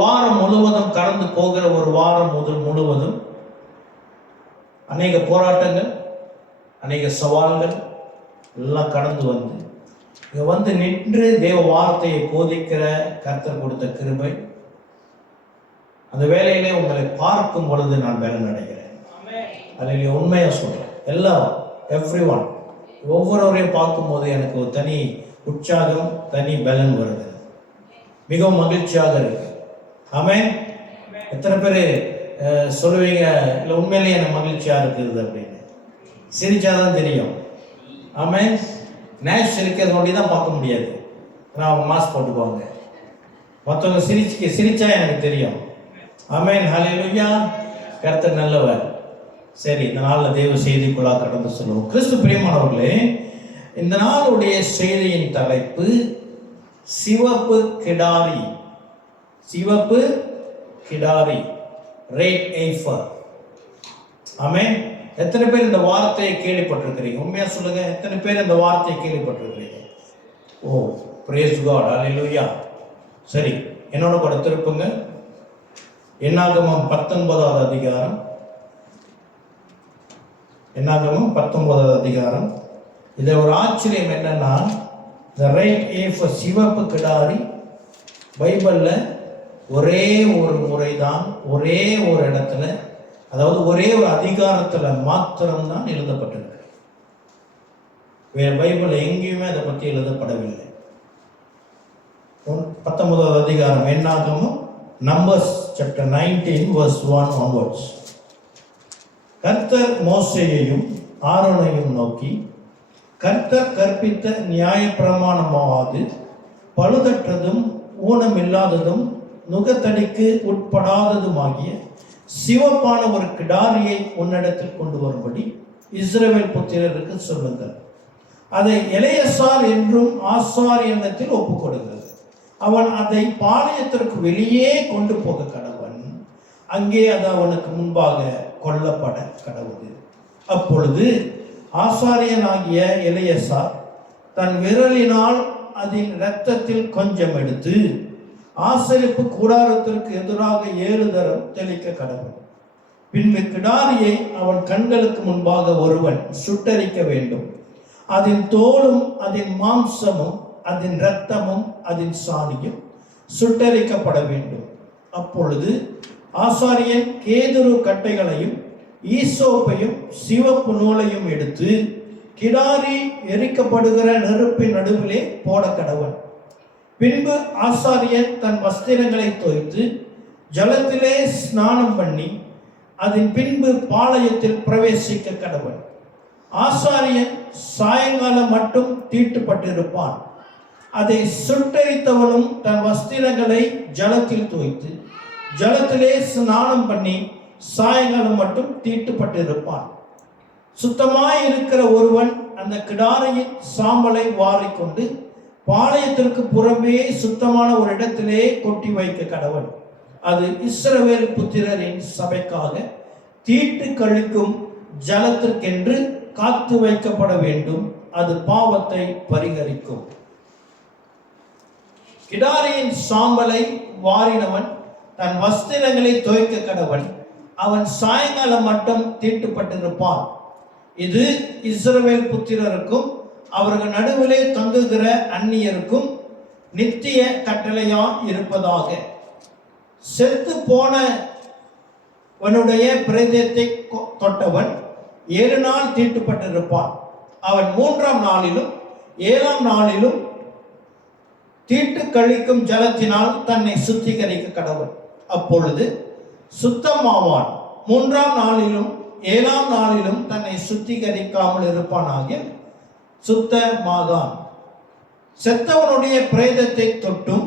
வாரம் முழுவதும் கடந்து போகிற ஒரு வாரம் முழுவதும் அநேக போராட்டங்கள், அநேக சவால்கள் எல்லாம் கடந்து வந்து நின்று தேவ வார்த்தையை போதிக்கிற கர்த்தர் கொடுத்த கிருபை. அந்த வேலையிலே உங்களை பார்க்கும் பொழுது நான் பலன் அடைகிறேன். அதில் உண்மையாக சொல்கிறேன். எல்லாரும் எவ்ரிஒன் ஒவ்வொருவரையும் பார்க்கும்போது எனக்கு ஒரு தனி உற்சாகம், தனி பலன் வருது. மிகவும் மகிழ்ச்சியாக இருக்கு. ஆமென். எத்தனை பேர் சொல்லுவீங்க, இல்லை உண்மையிலேயே எனக்கு மகிழ்ச்சியாக இருக்குது அப்படின்னு? சிரிச்சாதான் தெரியும். ஆமென். நேஷ் சிரிக்கிறது ஒண்டி தான் பார்க்க முடியாது. ஆனால் அவங்க மாஸ்க் போட்டுக்குவாங்க. மற்றவங்க சிரிச்சா எனக்கு தெரியும். ஆமென். ஹல்லேலூயா. கர்த்தர் நல்லவர். சரி, இந்த நாளில் தேவ செய்திக்குள்ளாக கடந்து சொல்லுவோம். கிறிஸ்து பிரியமானவர்களே, இந்த நாளுடைய செய்தியின் தலைப்பு சிவப்பு கிடாரி. சிவப்பு கிடாரி, ரெட் எய்ஃபர். ஆமென். எத்தனை பேர் இந்த வார்த்தையை கேள்விப்பட்டிருக்கிறீங்க? உண்மையா சொல்லுங்க, எத்தனை பேர் இந்த வார்த்தையை கேள்விப்பட்டிருக்கிறீங்க? ஓ, பிரேஸ் காட், ஹல்லேலூயா. சரி, என்னோட கூட திருப்புங்க. என்னாகமம் 19வது அதிகாரம். என்னாகமம் 19வது அதிகாரம். இதில் ஒரு ஆச்சரியம் என்னன்னா, இந்த ரைட் எய்ஃபர், சிவப்பு கிடாரி, பைபிளில் ஒரே ஒரு முறை தான், ஒரே ஒரு இடத்துல, அதாவது ஒரே ஒரு அதிகாரத்தில் மாத்திரம்தான் எழுதப்பட்டிருக்கு. வேற பைபிள் எங்கேயுமே அதை பற்றி எழுதப்படவில்லை. 19வது அதிகாரம் என்னாகமம், நம்பர்ஸ் சாப்டர் 19 verse 1 onwards. கர்த்தர் மோசேயையும் ஆரோனையும் நோக்கி, கர்த்தர் கற்பித்த நியாயப்பிரமாணமாவது பழுதற்றதும் ஊனமில்லாததும் நுகத்தடிக்கு உட்படாததுமாகிய சிவப்பான ஒரு கிடாரியை உன்னிடத்தில் கொண்டு வரும்படி இஸ்ரவேல் புத்திரருக்கு சொல்லுங்கள். அதை எலெயாசார் என்றும் ஆசாரியனிடத்தில் ஒப்புக் கொடுக்கிறது. அவன் அதை பாளையத்திற்கு வெளியே கொண்டு போக கடவன். அங்கே அது அவனுக்கு முன்பாக கொல்லப்பட கடவுது. அப்பொழுது ஆசாரியனாகிய எலெயாசார் தன் விரலினால் அதன் இரத்தத்தில் கொஞ்சம் எடுத்து ஆசரிப்பு கூடாரத்திற்கு எதிராக 7 தரம் தெளிக்க கடவுள். பின்பு கிடாரியை அவன் கண்களுக்கு முன்பாக ஒருவன் சுட்டரிக்க வேண்டும். அதன் தோலும் அதன் மாம்சமும் அதன் இரத்தமும் அதன் சாணியும் சுட்டரிக்கப்பட வேண்டும். அப்பொழுது ஆசாரியன் கேதுரு கட்டைகளையும் ஈசோப்பையும் சிவப்பு நூலையும் எடுத்து கிடாரி எரிக்கப்படுகிற நெருப்பின் நடுவிலே போட கடவன். பின்பு ஆசாரியன் தன் வஸ்திரங்களை தோய்த்து ஜலத்திலே ஸ்நானம் பண்ணி அதன் பின்பு பாளையத்தில் பிரவேசிக்க கடவன். ஆசாரியன் சாயங்காலம் மட்டும் தீட்டுப்பட்டிருப்பான். அதை சுட்டரித்தவனும் தன் வஸ்திரங்களை ஜலத்தில் தோய்த்து ஜலத்திலே ஸ்நானம் பண்ணி சாயங்காலம் மட்டும் தீட்டுப்பட்டிருப்பான். சுத்தமாயிருக்கிற ஒருவன் அந்த கிடாரியின் சாம்பலை வாரிக்கொண்டு பாளையத்திற்கு புறம்பே சுத்தமான ஒரு இடத்திலே கொட்டி வைக்க கடவன். அது இஸ்ரவேல் புத்திரரின் சபைக்காக தீட்டு கழிக்கும் ஜலத்திற்கென்று காத்து வைக்கப்பட வேண்டும். அது பாவத்தை பரிகரிக்கும். கிடாரியின் சாம்பலை வாரினவன் தன் வஸ்திரங்களை தோய்க்க கடவன். அவன் சாயங்காலம் மட்டும் தீட்டுப்பட்டிருப்பான். இது இஸ்ரவேல் புத்திரருக்கும் அவர்கள் நடுவிலே தங்குகிற அந்நியருக்கும் நித்திய கட்டளையா இருப்பதாக. செத்து போனவனுடைய பிரேதத்தை தொட்டவன் 7 நாள் தீட்டுப்பட்டிருப்பான். அவன் 3ஆம் நாளிலும் 7ஆம் நாளிலும் தீட்டு கழிக்கும் ஜலத்தினால் தன்னை சுத்திகரிக்க கடவன். அப்பொழுது சுத்தமாவான். 3ஆம் நாளிலும் 7ஆம் நாளிலும் தன்னை சுத்திகரிக்காமல் இருப்பானாக சுத்தமாகான். செத்தவனுடைய பிரேதத்தை தொட்டும்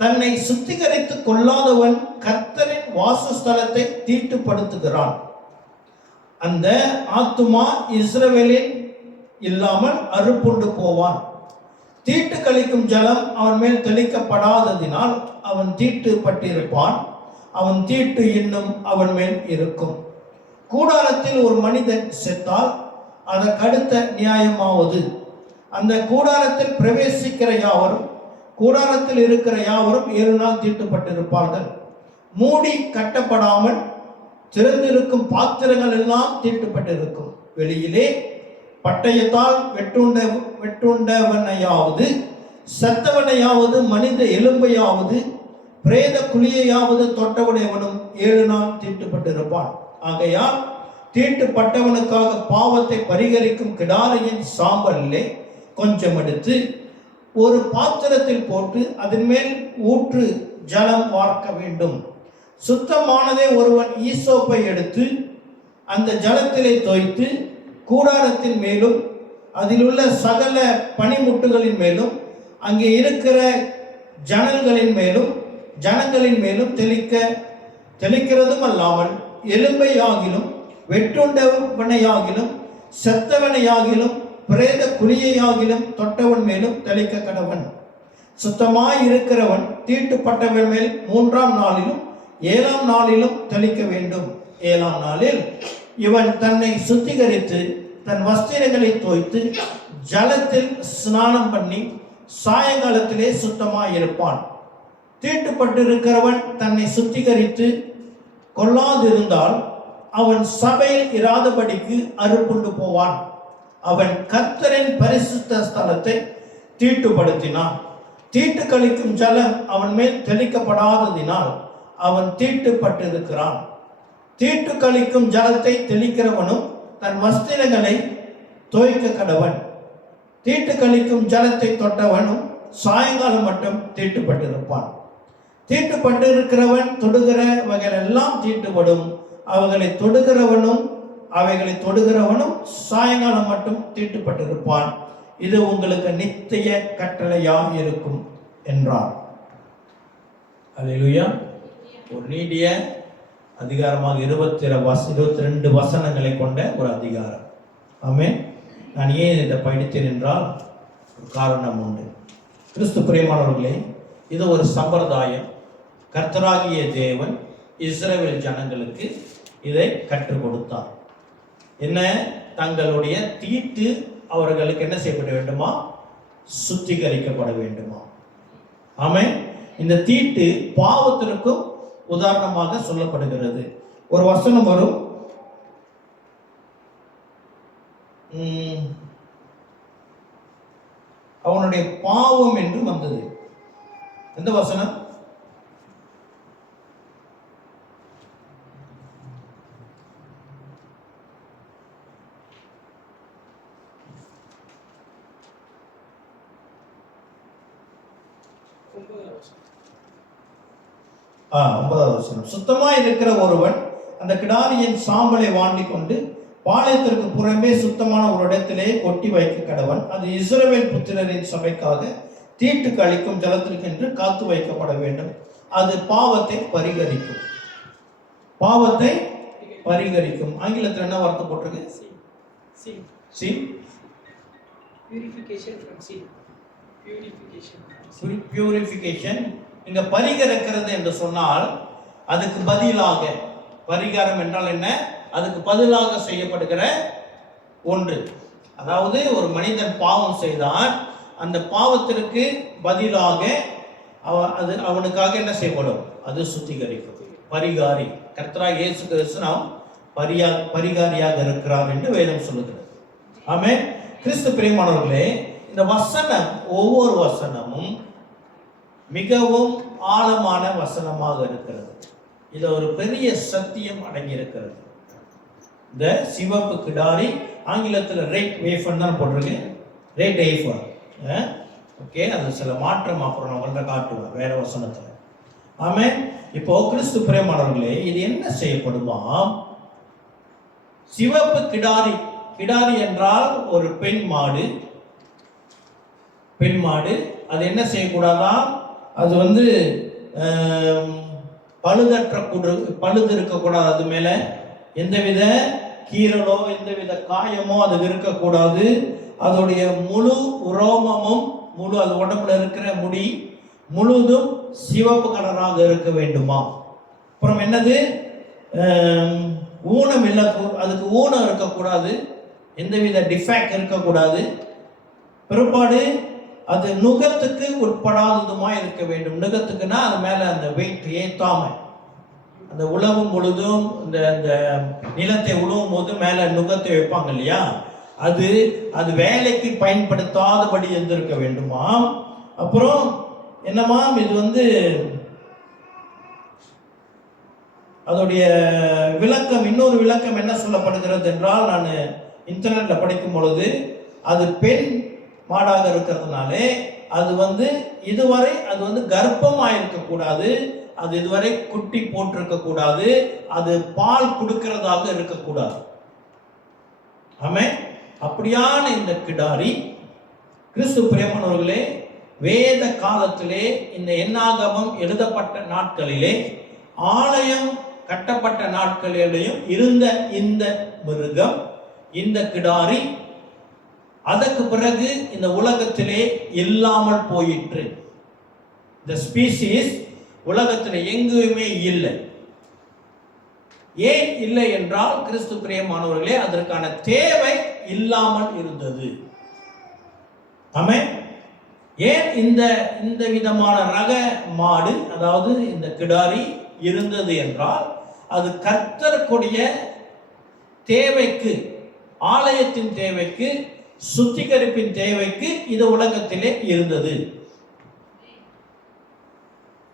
தன்னை சுத்திகரித்துக் கொள்ளாதவன் கர்த்தரின் வாசஸ்தலத்தை தீட்டுப்படுத்துகிறான். அந்த ஆத்துமா இஸ்ரவேலில் இல்லாமல் அறுப்புண்டு போவான். தீட்டு கழிக்கும் ஜலம் அவன் மேல் தெளிக்கப்படாததினால் அவன் தீட்டுப்பட்டிருப்பான். அவன் தீட்டு இன்னும் அவன் மேல் இருக்கும். கூடாரத்தில் ஒரு மனிதன் செத்தால் அதற்கடுத்த நியாயமாவது, அந்த கூடாரத்தில் பிரவேசிக்கிற யாவரும் கூடாரத்தில் இருக்கிற யாவரும் 7 நாள் தீட்டுப்பட்டிருப்பார்கள். மூடி கட்டப்படாமல் திறந்திருக்கும் பாத்திரங்கள் எல்லாம் தீட்டுப்பட்டிருக்கும். வெளியிலே பட்டயத்தால் வெட்டுண்டவனையாவது செத்தவனையாவது மனித எலும்பையாவது பிரேத குழியையாவது தொட்டவனையவனும் 7 நாள் தீட்டுப்பட்டிருப்பான். ஆகையால் தீட்டுப்பட்டவனுக்காக பாவத்தை பரிகரிக்கும் கிடாரியின் சாம்பலிலே கொஞ்சம் எடுத்து ஒரு பாத்திரத்தில் போட்டு அதன் மேல் ஊற்று ஜலம் வார்க்க வேண்டும். சுத்தமானதே ஒருவன் ஈசோப்பை எடுத்து அந்த ஜலத்திலே தோய்த்து கூடாரத்தின் மேலும் அதிலுள்ள சகல பனிமுட்டுகளின் மேலும் அங்கே இருக்கிற ஜனங்களின் மேலும் தெளிக்கிறதும் அல்லாமல் எலும்பையாகிலும் வெட்டுண்டவனையாகிலும் செத்தவனையாகிலும் பிரேத குழியையாகிலும் தொட்டவன் மேலும் தெளிக்க கடவன். சுத்தமாய் இருக்கிறவன் தீட்டுப்பட்டவன் மேல் 3ஆம் நாளிலும் 7ஆம் நாளிலும் தெளிக்க வேண்டும். 7ஆம் நாளில் இவன் தன்னை சுத்திகரித்து தன் வஸ்திரங்களை தோய்த்து ஜலத்தில் ஸ்நானம் பண்ணி சாயங்காலத்திலே சுத்தமாய் இருப்பான். தீட்டுப்பட்டிருக்கிறவன் தன்னை சுத்திகரித்து கொள்ளாதிருந்தால் அவன் சபையில் இராதபடிக்கு அறுப்புண்டு போவான். அவன் கர்த்தரின் பரிசுத்த ஸ்தலத்தை தீட்டுப்படுத்தினான். தீட்டு கழிக்கும் ஜலம் அவன் மேல் தெளிக்கப்படாததினால் அவன் தீட்டுப்பட்டிருக்கிறான். தீட்டு கழிக்கும் ஜலத்தை தெளிக்கிறவனும் தன் வஸ்திரங்களை தோய்க்க கடவன். தீட்டு கழிக்கும் ஜலத்தை தொட்டவனும் சாயங்காலம் மட்டும் தீட்டுப்பட்டிருப்பான். தீட்டுப்பட்டிருக்கிறவன் தொடுகிற வகையெல்லாம் தீட்டுப்படும். அவைகளை தொடுகிறவனும் சாயங்காலம் மட்டும் தீட்டுப்பட்டிருப்பான். இது உங்களுக்கு நித்திய கட்டளையாக இருக்கும் என்றார். அல்லேலூயா. ஒரு நீடிய அதிகாரமாக 22 வசனங்களை கொண்ட ஒரு அதிகாரம். ஆமென். நான் ஏன் இதை படித்தேன் என்றால் ஒரு காரணம் உண்டு. கிறிஸ்து பிரியமானவர்களே, இது ஒரு சம்பிரதாயம். கர்த்தராகிய தேவன் இஸ்ரவேல் ஜனங்களுக்கு இதை கற்றுக் கொடுத்தார். என்ன? தங்களுடைய தீட்டு அவர்களுக்கு என்ன செய்யப்பட வேண்டுமா? சுத்திகரிக்கப்பட வேண்டுமா? ஆமென். இந்த தீட்டு பாவத்திற்கும் உதாரணமாக சொல்லப்படுகிறது. ஒரு வசனம் வரும், அவனுடைய பாவம் என்று வந்தது. எந்த வசனம்? ஒன்பதாவது வசனம். சுத்தமாய் இருக்கிற ஒருவன் அந்த கிடாரியின் சாம்பலை வாண்டி கொண்டு பாளையத்திற்கு புறம்பே சுத்தமான ஒரு இடத்திலே கொட்டி வைக்க கடவன். அது இஸ்ரவேல் புத்திரரின் சபைக்காக தீட்டு கழிக்கும் ஜலத்திற்கென்று காத்து வைக்கப்பட வேண்டும். அது பாவத்தை பரிகரிக்கும். ஆங்கிலத்தில் என்ன வார்த்தை போட்டிருக்கு? பியூரிஃபிகேஷன். இங்க பரிகரிக்கிறது என்று சொன்னால் அதுக்கு பதிலாக, பரிகாரம் என்றால் என்ன? அதுக்கு பதிலாக செய்யப்படுகிற ஒன்று. அதாவது ஒரு மனிதன் பாவம் செய்தான், அந்த பாவத்திற்கு பதிலாக அவனுக்காக என்ன செய்யப்படும்? அது சுத்திகரிக்கும். பரிகாரி. கர்த்தராகிய இயேசு கிறிஸ்து நாம் பரிகாரியாக இருக்கிறார் என்று வேதம் சொல்லுகிறது. ஆமென். கிறிஸ்து பிரியமானவர்களே, இந்த வசனம், ஒவ்வொரு வசனமும் மிகவும் ஆழமான வசனமாக இருக்கிறது. இது ஒரு பெரிய சத்தியம் அடங்கி இருக்கிறது. இந்த சிவப்பு கிடாரி, ஆங்கிலத்தில் ரெட் வேஃபர் தான் போட்டிருக்கு. Red wafer. ஓகே, அது சில மாற்றம் அப்புறம் நான் உங்கள்கிட்ட காட்டுவேன் வேற வசனத்தில். ஆமென். இப்போ கிறிஸ்து பிரியமானவர்களே, இது என்ன செய்யப்படுமா? சிவப்பு கிடாரி. கிடாரி என்றால் ஒரு பெண் மாடு. அது என்ன செய்யக்கூடாதா? அது பழுது இருக்கக்கூடாது. அது மேல எந்தவித கீரலோ எந்தவித காயமோ அது இருக்கக்கூடாது. அதோடைய முழு ரோமமும் அது உடம்புல இருக்கிற முடி முழுதும் சிவப்பு கலராக இருக்க வேண்டுமா? அப்புறம் என்னது? ஊனம் இல்லை, அதுக்கு ஊனம் இருக்கக்கூடாது, எந்தவித டிஃபெக்ட் இருக்கக்கூடாது. பிற்பாடு அது நுகத்துக்கு உட்படாததுமா இருக்க வேண்டும். நுகத்துக்குன்னா அது மேல அந்த வெயிட் ஏத்தாம, அந்த உழவும் பொழுதும் இந்த நிலத்தை உழவும் போது மேல நுகத்தை வைப்பாங்க இல்லையா, அது அது வேலைக்கு பயன்படுத்தாதபடி இருந்திருக்க வேண்டுமாம். அப்புறம் என்னமாம், இது அதோடைய விளக்கம், இன்னொரு விளக்கம் என்ன சொல்லப்படுகிறது என்றால், நான் இன்டர்நெட்ல படிக்கும் பொழுது, அது பெண் மாடாக இருக்கிறதுனாலே அது இதுவரை அது கர்ப்பமாக இருக்கக்கூடாது, அது இதுவரை குட்டி போட்டிருக்க கூடாது, அது பால் கொடுக்கிறதாக இருக்கக்கூடாது. ஆமென். அப்படியான இந்த கிடாரி, கிறிஸ்து பிரியமானவர்களே, வேத காலத்திலே இந்த என்னாகமம் எழுதப்பட்ட நாட்களிலே, ஆலயம் கட்டப்பட்ட நாட்களிலேயும் இருந்த இந்த மிருகம், இந்த கிடாரி, அதற்கு பிறகு இந்த உலகத்திலே இல்லாமல் போயிற்று. இந்த ஸ்பீசிஸ் உலகத்தில் எங்குமே இல்லை. ஏன் இல்லை என்றால், கிறிஸ்து பிரியமானவர்களே, அதற்கான தேவை இல்லாமல் இருந்தது. ஆமென். ஏன் இந்த விதமான ரக மாடு, அதாவது இந்த கிடாரி இருந்தது என்றால், அது கர்த்தருடைய தேவைக்கு, ஆலயத்தின் தேவைக்கு, சுத்திகரிப்பின் தேவைக்கு இது உலகத்திலே இருந்தது.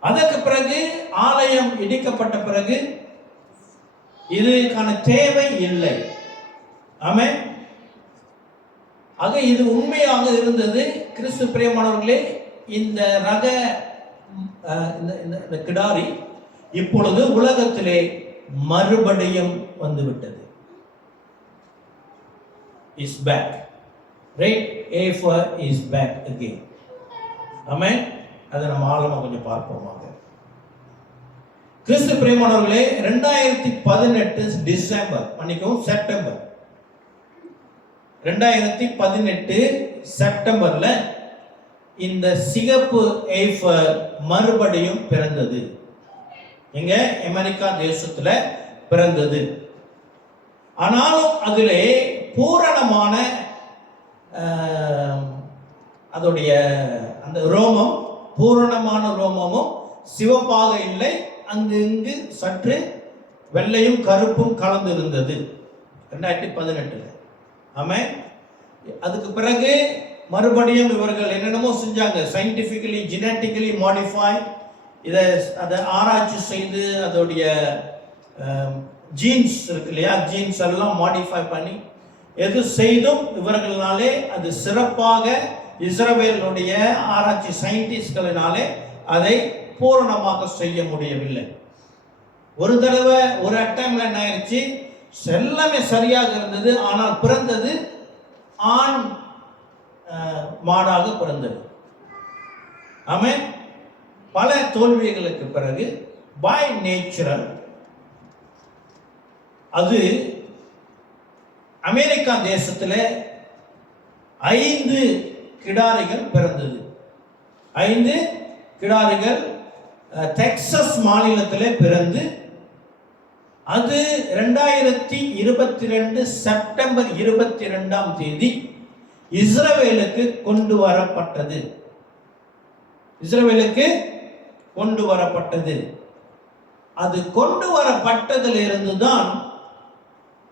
அதற்கு பிறகு ஆலயம் இடிக்கப்பட்ட பிறகு இதுக்கான தேவை இல்லை. ஆமென். ஆக இது உண்மையாக இருந்தது. கிறிஸ்து பிரியமானவர்களே, இந்த ரக இந்த கிடாரி இப்பொழுது உலகத்திலே மறுபடியும் வந்துவிட்டது. Is back. Right? A4 is back again. Amen. அதை நம்ம ஆழமா கொஞ்சம் பார்ப்போமாக. கிறிஸ்து பிரியமானவர்களே, 2018 டிசம்பர், செப்டம்பர் 2018 செப்டம்பர்ல இந்த சிகப்பு ஏஃபர் மறுபடியும் பிறந்தது. எங்க? அமெரிக்கா தேசத்துல பிறந்தது. ஆனாலும் அதிலே பூரணமான அதோடைய அந்த ரோமம், பூரணமான ரோமமும் சிவப்பாக இல்லை, அங்கு இங்கு சற்று வெள்ளையும் கருப்பும் கலந்து இருந்தது 2018. ஆமென். அதுக்கு பிறகு மறுபடியும் இவர்கள் என்னென்னமோ செஞ்சாங்க. சயின்டிபிக்கலி, ஜெனட்டிக்கலி மாடிஃபை, அதை ஆராய்ச்சி செய்து அதோடைய ஜீன்ஸ் இருக்கு இல்லையா, ஜீன்ஸ் எல்லாம் மாடிஃபை பண்ணி எது செய்தும் இவர்களாலே அது சிறப்பாக, இஸ்ரவேலுடைய ஆராய்ச்சி சயின்டிஸ்ட்களினாலே அதை பூரணமாக செய்ய முடியவில்லை. ஒரு தடவை ஒரு அட்டம்ல என்ன ஆயிடுச்சு, எல்லாமே சரியாக இருந்தது, ஆனால் பிறந்தது ஆண் மாடாக பிறந்தது. ஆமென். பல தோல்விகளுக்கு பிறகு பை நேச்சுரல் அது அமெரிக்கா தேசத்தில் 5 கிடாரிகள் பிறந்தது. 5 கிடாரிகள் டெக்சஸ் மாநிலத்தில் பிறந்து, அது 2022 செப்டம்பர் 22ஆம் தேதி இஸ்ரவேலுக்கு கொண்டு வரப்பட்டது. இஸ்ரவேலுக்கு கொண்டு வரப்பட்டது. அது கொண்டு வரப்பட்டதிலிருந்து தான்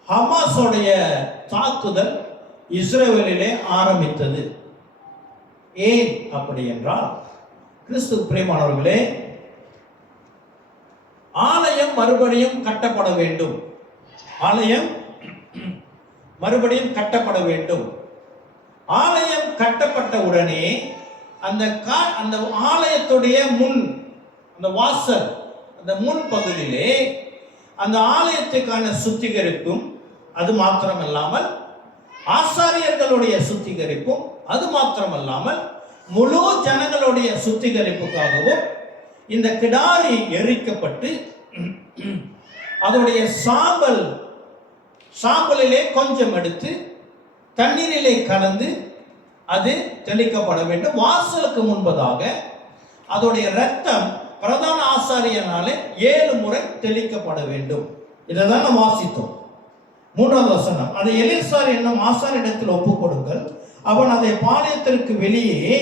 ஹமாஸோடைய தாக்குதல் இஸ்ரவேலிலே ஆரம்பித்தது. ஏன் அப்படி என்றால், கிறிஸ்து பிரியமானவர்களே, ஆலயம் மறுபடியும் கட்டப்பட வேண்டும். ஆலயம் மறுபடியும் கட்டப்பட வேண்டும். ஆலயம் கட்டப்பட்ட உடனே அந்த ஆலயத்துடைய முன், அந்த வாசல், அந்த முன் பகுதியிலே அந்த ஆலயத்துக்கான சுத்திகரிப்பும், அது மாத்திரமல்லாமல் ஆசாரியர்களுடைய சுத்திகரிப்பும், அது மாத்திரமல்லாமல் முழு ஜனங்களுடைய சுத்திகரிப்புக்காகவும் இந்த கிடாரி எரிக்கப்பட்டு அதோடைய சாம்பலிலே கொஞ்சம் எடுத்து தண்ணீரிலே கலந்து அது தெளிக்கப்பட வேண்டும். வாசலுக்கு முன்பதாக அதோடைய இரத்தம் பிரதான ஆசாரியனாலே 7 முறை தெளிக்கப்பட வேண்டும். இதைதான் நாம் வாசித்தோம். 3வது வசனம், அதை எலிசார் என்னும் ஆசாரியனிடத்தில் ஒப்புக் கொடுங்கள், அவன் அதை பாளையத்திற்கு வெளியே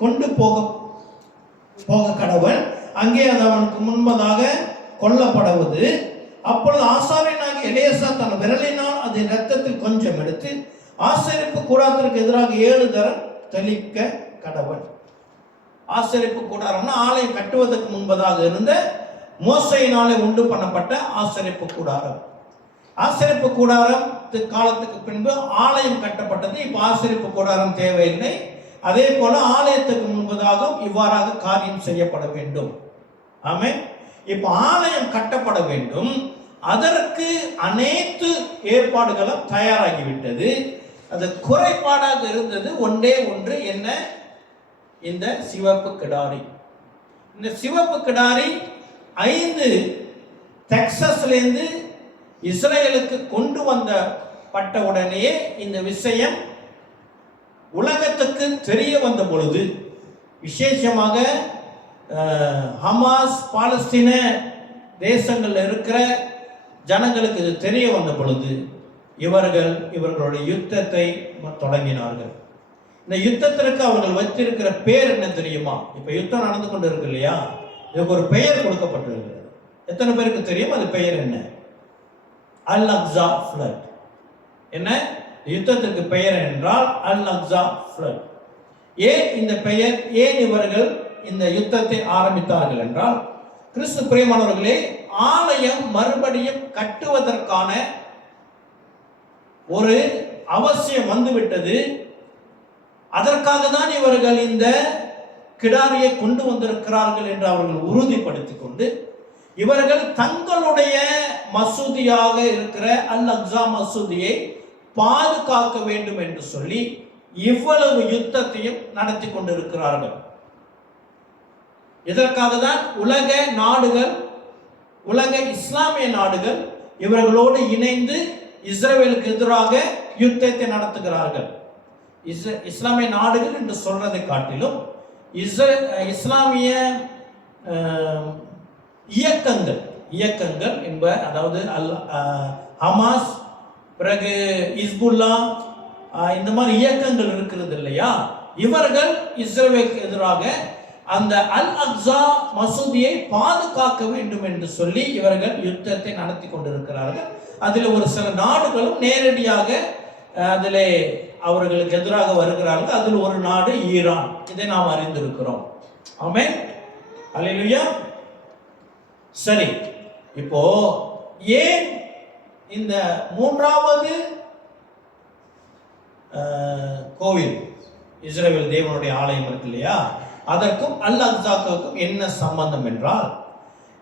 கொண்டு போக கடவன். அங்கே அது அவனுக்கு முன்பதாக கொல்லப்படுவது. அப்பொழுது ஆசாரியனாகிய எலியாசா தன் விரலினால் அது இரத்தத்தில் கொஞ்சம் எடுத்து ஆசரிப்பு கூடாரத்திற்கு எதிராக 7 தரம் தெளிக்க கடவன். ஆசரிப்பு கூடாரம்னா ஆலயம் கட்டுவதற்கு முன்பதாக இருந்த மோசையினாலே உண்டு பண்ணப்பட்ட ஆசரிப்பு கூடாரம். ஆசரிப்பு கூடாரம் காலத்துக்கு பின்பு ஆலயம் கட்டப்பட்டது. இப்ப ஆசரிப்பு கூடாரம் தேவையில்லை. அதே போல ஆலயத்துக்கு முன்பதாக இவ்வாறாக காரியம் செய்யப்பட வேண்டும். ஆமென். இப்ப ஆலயம் கட்டப்பட வேண்டும். அதற்கு அனைத்து ஏற்பாடுகளும் தயாராகிவிட்டது. அது குறைபாடாக இருந்தது ஒன்றே ஒன்று. என்ன? இந்த சிவப்பு கிடாரி. இந்த சிவப்பு கிடாரி 5 டெக்சாஸ்லேருந்து இஸ்ரேலுக்கு கொண்டு வந்தப்பட்ட உடனேயே இந்த விஷயம் உலகத்துக்கு தெரிய வந்த பொழுது, விசேஷமாக ஹமாஸ் பாலஸ்தீன தேசங்களில் இருக்கிற ஜனங்களுக்கு இது தெரிய வந்த பொழுது இவர்களுடைய யுத்தத்தை தொடங்கினார்கள். இந்த யுத்தத்திற்கு அவர்கள் வைத்திருக்கிற பேர் என்ன தெரியுமா? இப்ப யுத்தம் நடந்து கொண்டு இருக்கு இல்லையா, இதுக்கு ஒரு பெயர் கொடுக்கப்பட்டிருக்கிறது. எத்தனை பேருக்கு தெரியும் அது பெயர் என்ன? அல் அக்ஸா ஃப்ளட். என்ன யுத்தத்திற்கு பெயர் என்றால் அல் அக்ஸா ஃப்ளட். ஏன் இந்த பெயர்? ஏன் இவர்கள் இந்த யுத்தத்தை ஆரம்பித்தார்கள் என்றால், கிறிஸ்து பிரியமானவர்களே, ஆலயம் மறுபடியும் கட்டுவதற்கான ஒரு அவசியம் வந்துவிட்டது. அதற்காக தான் இவர்கள் இந்த கிடாரியை கொண்டு வந்திருக்கிறார்கள் என்று அவர்கள் உறுதிப்படுத்திக் கொண்டு, இவர்கள் தங்களுடைய மசூதியாக இருக்கிற அல் அக்ஸா மசூதியை பாதுகாக்க வேண்டும் என்று சொல்லி இவ்வளவு யுத்தத்தையும் நடத்தி கொண்டிருக்கிறார்கள். இதற்காக தான் உலக நாடுகள், உலக இஸ்லாமிய நாடுகள் இவர்களோடு இணைந்து இஸ்ரேலுக்கு எதிராக யுத்தத்தை நடத்துகிறார்கள். இஸ்லாமிய நாடுகள் என்று சொல்றதை காட்டிலும் இஸ்லாமிய இயக்கங்கள் என்ப, அதாவது ஹமாஸ், பிறகு இஸ்புல்லா, இந்த மாதிரி இயக்கங்கள் இருக்கிறது இல்லையா, இவர்கள் இஸ்ரேலுக்கு எதிராக அந்த அல் அக்ஸா மசூதியை பாதுகாக்க வேண்டும் என்று சொல்லி இவர்கள் யுத்தத்தை நடத்தி கொண்டிருக்கிறார்கள். அதில் ஒரு சில நாடுகளும் நேரடியாக அதில் அவர்களுக்கு எதிராக வருகிறார்கள். அதில் ஒரு நாடு ஈரான். இதை நாம் அறிந்திருக்கிறோம். ஆமென். அல்லேலூயா. சரி, இப்போ ஏன் இந்த 3வது கோவில், இஸ்ரவேல் தேவனுடைய ஆலயம் இருக்கு இல்லையா, அதற்கும் அல் அக்ஸாவுக்கும் என்ன சம்பந்தம் என்றால்,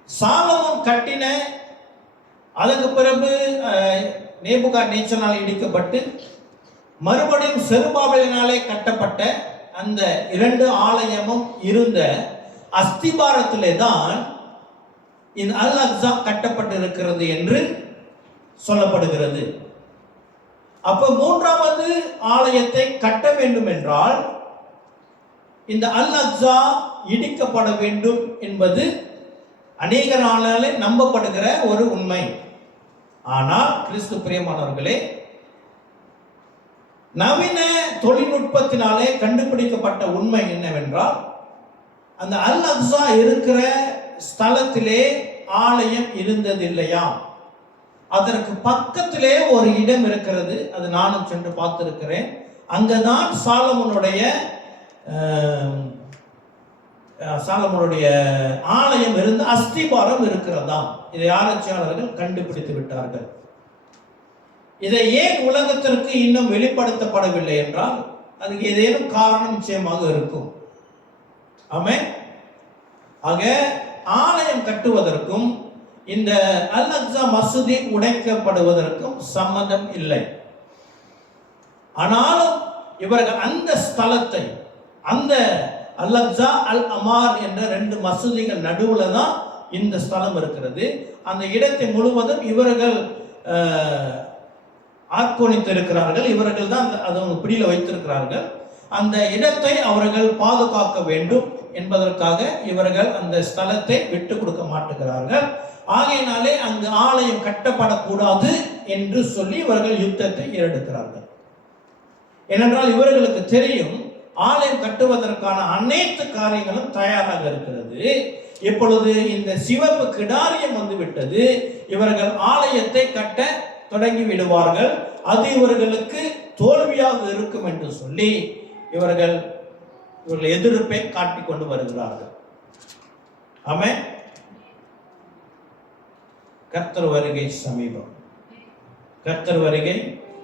சாலமோன் கட்டின, அதற்கு பிறகு நேபுகாத்நேச்சரால் இடிக்கப்பட்டு மறுபடியும் செருபாபேலினாலே கட்டப்பட்ட அந்த 2 ஆலயமும் இருந்த அஸ்திபாரத்திலே தான் இந்த அல் அக்ஸா கட்டப்பட்டிருக்கிறது என்று சொல்லப்படுகிறது. அப்ப 3வது ஆலயத்தை கட்ட வேண்டும் என்றால் இந்த அல் அக்ஸா இடிக்கப்பட வேண்டும் என்பது அநேகராலே நம்பப்படுகிற ஒரு உண்மை. ஆனால் கிறிஸ்து பிரியமானவர்களே, நவீன தொழில்நுட்பத்தினாலே கண்டுபிடிக்கப்பட்ட உண்மை என்னவென்றால், அந்த அல் அக்ஸா இருக்கிற ஸ்தலத்திலே ஆலயம் இருந்ததில்லையா, அதற்கு பக்கத்திலே ஒரு இடம் இருக்கிறது. அது நானும் சென்று பார்த்திருக்கிறேன். அங்கதான் சாலமோனுடைய ஆலயம் இருந்து அஸ்திபாரம் இருக்கிறதா. இதை ஆராய்ச்சியாளர்கள் கண்டுபிடித்து விட்டார்கள். இதை ஏன் உலகத்திற்கு இன்னும் வெளிப்படுத்தப்படவில்லை என்றால், அதுக்கு ஏதேனும் காரணம் நிச்சயமாக இருக்கும். ஆமென். ஆக ஆலயம் கட்டுவதற்கும் இந்த அல் அக்ஸா மசூதி உடைக்கப்படுவதற்கும் சம்பந்தம் இல்லை. ஆனாலும் இவர்கள் அந்த ஸ்தலத்தை, அந்த அல் அக்ஸா அல் அமார் என்ற 2 மசூதிகள் நடுவுல தான் இந்த ஸ்தலம் இருக்கிறது. அந்த இடத்தை முழுவதும் இவர்கள் ஆட்கொணித்து இருக்கிறார்கள். இவர்கள் தான் அதை பிடியில வைத்திருக்கிறார்கள். அந்த இடத்தை அவர்கள் பாதுகாக்க வேண்டும் என்பதற்காக இவர்கள் அந்த ஸ்தலத்தை விட்டு கொடுக்க மாட்டுகிறார்கள். ஆகையினாலே அங்கு ஆலயம் கட்டப்படக்கூடாது என்று சொல்லி இவர்கள் யுத்தத்தை ஏறெடுக்கிறார்கள். ஏனென்றால் இவர்களுக்கு தெரியும் ஆலயம் கட்டுவதற்கான அனைத்து காரியங்களும் தயாராக இருக்கிறது. இப்பொழுது இந்த சிவப்பு கிடாரியம் வந்து விட்டது, இவர்கள் ஆலயத்தை கட்ட தொடங்கி விடுவார்கள், அது இவர்களுக்கு தோல்வியாக இருக்கும் என்று சொல்லி இவர்கள் எதிர்ப்பை காட்டிக் கொண்டு வருகிறார்கள். ஆமென். கர்த்தர் வருகை சமீபம், கர்த்தர் வருகை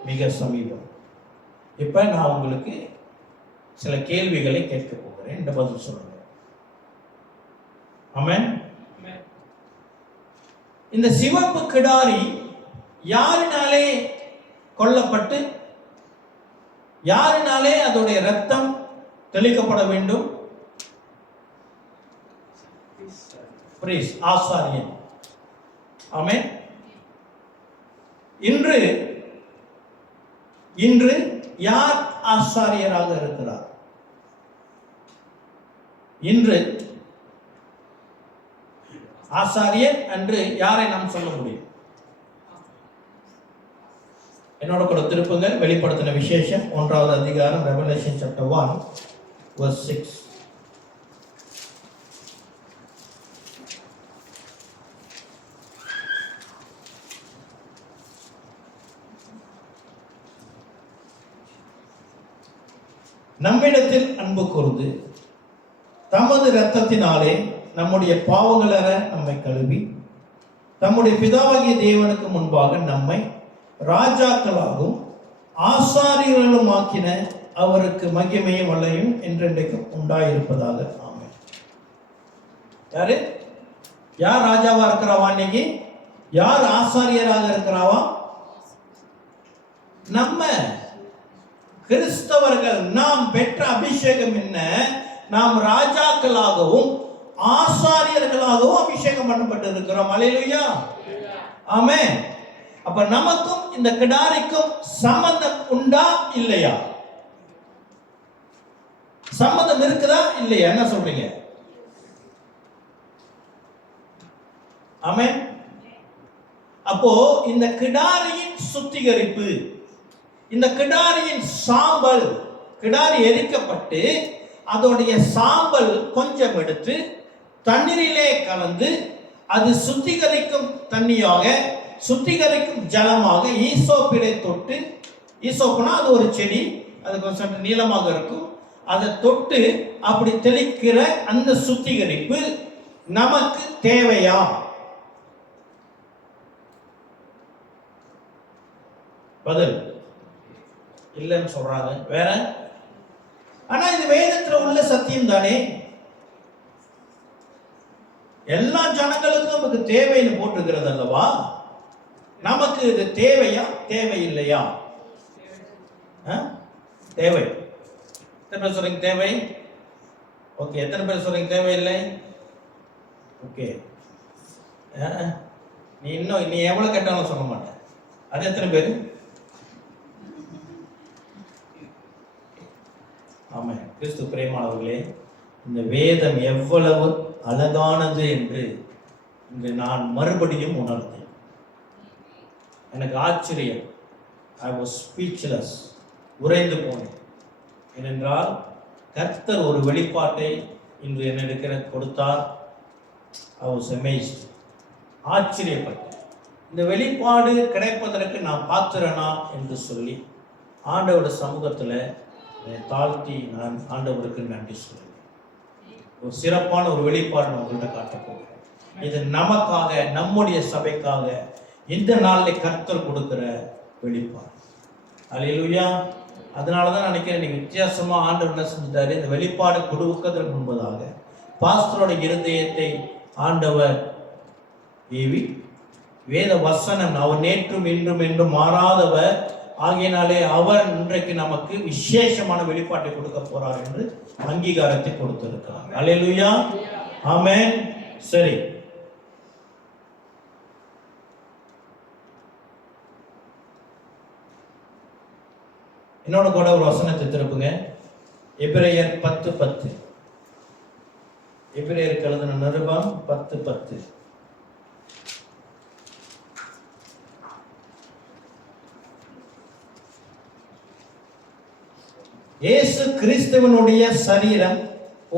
மிக சமீபம். இப்ப நான் உங்களுக்கு சில கேள்விகளை கேட்க போகிறேன், இந்த பதில் சொல்லுங்க. ஆமென். இந்த சிவப்பு கிடாரி யாரினாலே கொல்லப்பட்டு யாரினாலே அதோடைய ரத்தம் தெளிக்கப்பட வேண்டும்? ஆசாரியன். ஆமென். இன்று யார் ஆசாரியராக இருக்கிறார்? இன்று ஆசாரியர் என்று யாரை நாம் சொல்ல முடியும்? என்னோட கூட திருப்புங்கள், வெளிப்படுத்தின விசேஷம் 1வது அதிகாரம், ரெவலேஷன் chapter 1 verse 6. நம்மிடத்தில் அன்பு கூர்ந்து தமது இரத்தத்தினாலே நம்முடைய பாவங்களற நம்மை கழுவி தம்முடைய பிதாவாகிய தேவனுக்கு முன்பாக நம்மை ராஜாக்களாகவும் ஆசாரியர்களும் ஆக்கின அவருக்கு மகிமையும் வல்லையும் என்றென்றைக்கும் உண்டாயிருப்பதாக. ஆமென். யாரு யார் ராஜாவா இருக்கிறாவா? இன்னைக்கு யார் ஆசாரியராக இருக்கிறாவா? நம்ம கிறிஸ்தவர்கள். நாம் பெற்ற அபிஷேகம் என்ன? நாம் ராஜாக்களாகவும் ஆசாரியர்களாகவும் அபிஷேகம் பண்ணப்பட்டு இருக்கிறோம். அல்லேலூயா, ஆமென். அப்ப நமக்கும் இந்த கிடாரிக்கும் சம்பந்தம் உண்டா இல்லையா? சம்பந்தம் இருக்குதா இல்லையா? என்ன சொல்றீங்க? ஆமென். அப்போ இந்த கிடாரியின் சுத்திகரிப்பு, இந்த கிடாரியின் சாம்பல், கிடாரி எரிக்கப்பட்டு அதோடைய சாம்பல் கொஞ்சம் எடுத்து தண்ணீரிலே கலந்து அது சுத்திகரிக்கும் தண்ணியாக, சுத்திகரிக்கும் ஜலமாக ஈசோப்பிலே தொட்டு, ஈசோப்புனா அது ஒரு செடி, அது கொஞ்சம் நீளமாக இருக்கும், அதை தொட்டு அப்படி தெளிக்கிற அந்த சுத்திகரிப்பு நமக்கு தேவையா? பதில் இல்லைன்னு சொல்றாங்க. வேற? ஆனா இது வேதத்துல உள்ள சத்தியம் தானே. எல்லா ஜனங்களுக்கும் நமக்கு தேவைன்னு போட்டிருக்கிறது அல்லவா? நமக்கு இது தேவையா தேவையில்லையா? தேவை. எத்தனை பேர் சொல்றீங்க தேவை? ஓகே. எத்தனை பேர் சொல்றீங்க தேவையில்லை? ஓகே. நீ எவ்வளவு கேட்டாலும் சொல்ல மாட்டேன். அது எத்தனை பேர்? ஆமா. கிறிஸ்து பிரியமானவர்களே, இந்த வேதம் எவ்வளவு அழகானது என்று இன்று நான் மறுபடியும் உணர்ந்தேன். எனக்கு ஆச்சரியம். I was speechless. உறைந்து போனேன். ஏனென்றால் கர்த்தர் ஒரு வெளிப்பாட்டை இன்று என்னிடத்தில் கொடுத்தார். I was amazed. ஆச்சரியப்பட்டேன். இந்த வெளிப்பாடு கிடைப்பதற்கு நான் பாத்திரனா என்று சொல்லி ஆண்டவருடைய சமூகத்தில் தாழ்த்தி நான் ஆண்டவருக்கு நன்றி சொல்லுவேன். ஒரு சிறப்பான ஒரு வெளிப்பாடு நான் உங்கள்கிட்ட காட்டப் போகிறேன். இது நமக்காக, நம்முடைய சபைக்காக இந்த நாளில் கர்த்தர் கொடுக்கிற வெளிப்பாடு. அல்லேலூயா. அதனாலதான் நினைக்கிறேன், நீங்க வித்தியாசமா ஆண்டவர் என்ன செஞ்சிட்டாரு, இந்த வெளிப்பாடு கொடுக்கிறதுக்கு முன்பதாக பாஸ்டரோட இருதயத்தை ஆண்டவர் ஏவி வேத வசனம், அவர் நேற்றும் இன்றும் என்றும் மாறாதவர் ஆகையினாலே அவர் இன்றைக்கு நமக்கு விசேஷமான வெளிப்பாட்டை கொடுக்க போறார் என்று அங்கீகாரத்தை கொடுத்திருக்கிறார். அல்லேலூயா, ஆமென். சரி, என்னோட கூட ஒரு வசனத்தை திருப்புங்க. எபிரேயர் 10:10. எபிரேயருக்கு எழுதின நிருபம் 10:10. இயேசு கிறிஸ்துவனுடைய சரீரம்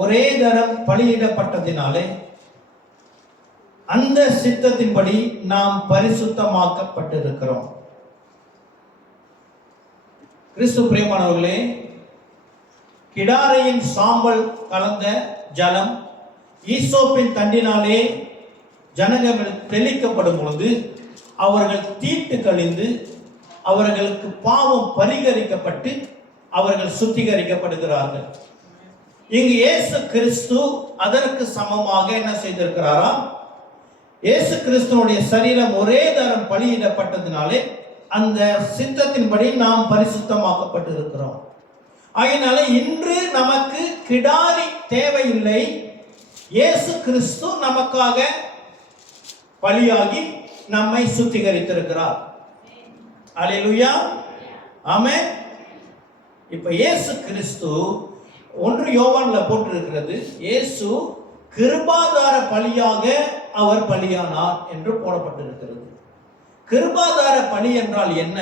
ஒரே தரம் பலியிடப்பட்டதினாலே அந்த சித்தத்தின்படி நாம் பரிசுத்தமாக்கப்பட்டிருக்கிறோம். கிறிஸ்து பிரியமானவர்களே, கிடாரையின் சாம்பல் கலந்த ஜலம் ஈசோப்பின் தண்டினாலே ஜனங்கள் தெளிக்கப்படும் பொழுது அவர்கள் தீட்டு கழிந்து அவர்களுக்கு பாவம் பரிகரிக்கப்பட்டு அவர்கள் சுத்திகரிக்கப்படுகிறார்கள். இங்கு இயேசு கிறிஸ்து அதற்கு சமமாக என்ன செய்திருக்கிறாரா? இயேசு கிறிஸ்துனுடைய சரீரம் ஒரே தரம் பலியிடப்பட்டதினாலே அந்த சித்தத்தின்படி நாம் பரிசுத்தமாக்கப்பட்டிருக்கிறோம். அதனால இன்று நமக்கு கிடாரி தேவையில்லை. இயேசு கிறிஸ்து நமக்காக பலியாகி நம்மை சுத்திகரித்திருக்கிறார். அல்லேலூயா, ஆமென். இப்ப இயேசு கிறிஸ்து 1 யோவான்ல போட்டிருக்கிறது, இயேசு கிருபாதார பலியாக அவர் பலியானார் என்று போடப்பட்டிருக்கிறது. கிருபாதார பலி என்றால் என்ன?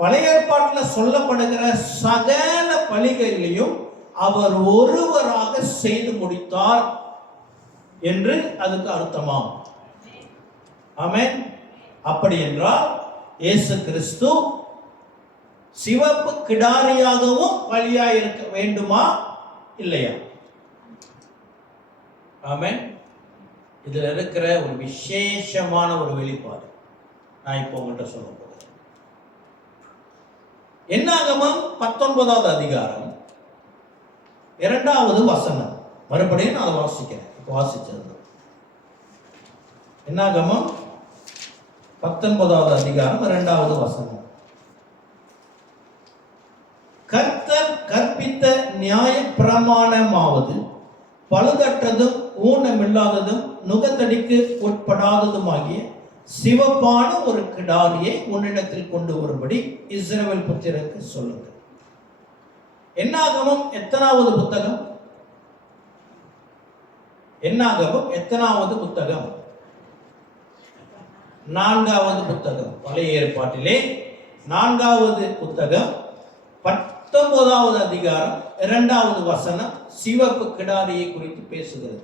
பழைய ஏற்பாட்டில் சொல்லப்படுகிற சகல பலிகளையும் அவர் ஒருவராக செய்து முடித்தார் என்று அதுக்கு அர்த்தமாம். ஆமென். அப்படி என்றால் இயேசு கிறிஸ்து சிவப்பு கிடாரியாகவும் பலியாக இருக்க வேண்டுமா இல்லையா? ஆமென். இதுல இருக்கிற ஒரு விசேஷமான ஒரு வெளிப்பாடு நான் இப்போ உங்கள்கிட்ட சொல்ல போகிறேன். என்னாகமம் 19வது அதிகாரம் 2வது வசனம். மறுபடியும் நான் அதை வாசிக்கிறேன். இப்போ வாசிச்சது என்னாகமம் 19வது அதிகாரம் 2வது வசனம். கர்த்தர் கற்பித்த நியாய பிரமாணமாவது பழுதற்றதும் ஊனமில்லாததும் நுகத்தடிக்கு உட்படாததுமாகிய சிவப்பான ஒரு கிடாரியை உன்னிடத்தில் கொண்டு வரும்படி இஸ்ரவேல் புத்திரருக்கு சொல்லுங்கள். என்னாகமம் எத்தனாவது புத்தகம்? என்னாகமம் எத்தனாவது புத்தகம்? 4வது புத்தகம். பழைய ஏற்பாட்டிலே 4வது புத்தகம் 19வது அதிகாரம் 2வது வசனம் சிவப்பு கிடாரியை குறித்து பேசுகிறது.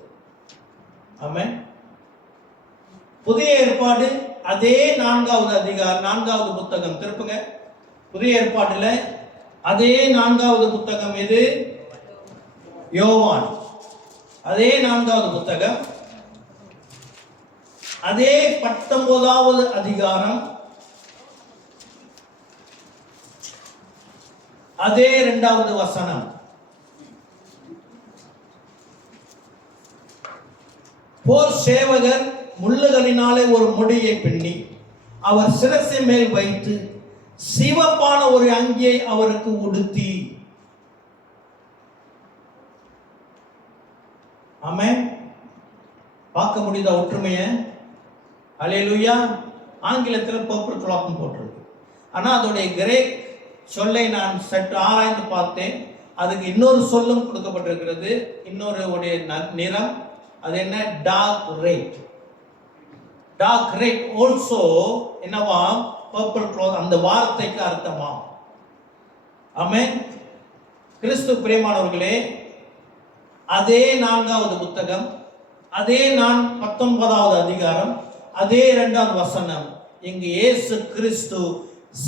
ஆமென். புதிய ஏற்பாடு அதே 4வது அதிகாரம் 4வது புத்தகம் திருப்புங்க. புதிய ஏற்பாட்டில் அதே 4வது புத்தகம் எது? யோவான். அதே 4வது புத்தகம் அதே 19வது அதிகாரம் அதே 2வது வசனம். போர் சேவகர் முள்ளுகளினாலே ஒரு முடியை பின்னி அவர் சிரசின் மேல் வைத்து சிவப்பான ஒரு அங்கியை அவருக்கு உடுத்தி. ஆமென். பார்க்க முடியுதா ஒற்றுமைய? அல்லேலூயா. ஆங்கிலத்தில் பர்பிள் கிளாத் போட்டிருக்கு. ஆனா அதோடைய கிரேக் சொல்லை நான் சற்று ஆராய்ந்து பார்த்தேன். அதுக்கு இன்னொரு சொல்லும் கொடுக்கப்பட்டிருக்கிறது. இன்னொரு உடைய நிறம் அது என்ன? Dark red. Dark red also என்னவா? Purple cloth. அந்த வார்த்தைக்கு அர்த்தமா? ஆமென். கிறிஸ்து பிரியமானவர்களே, அதே 4வது புத்தகம் அதே 19வது அதிகாரம் அதே 2வது வசனம். இங்கு இயேசு கிறிஸ்து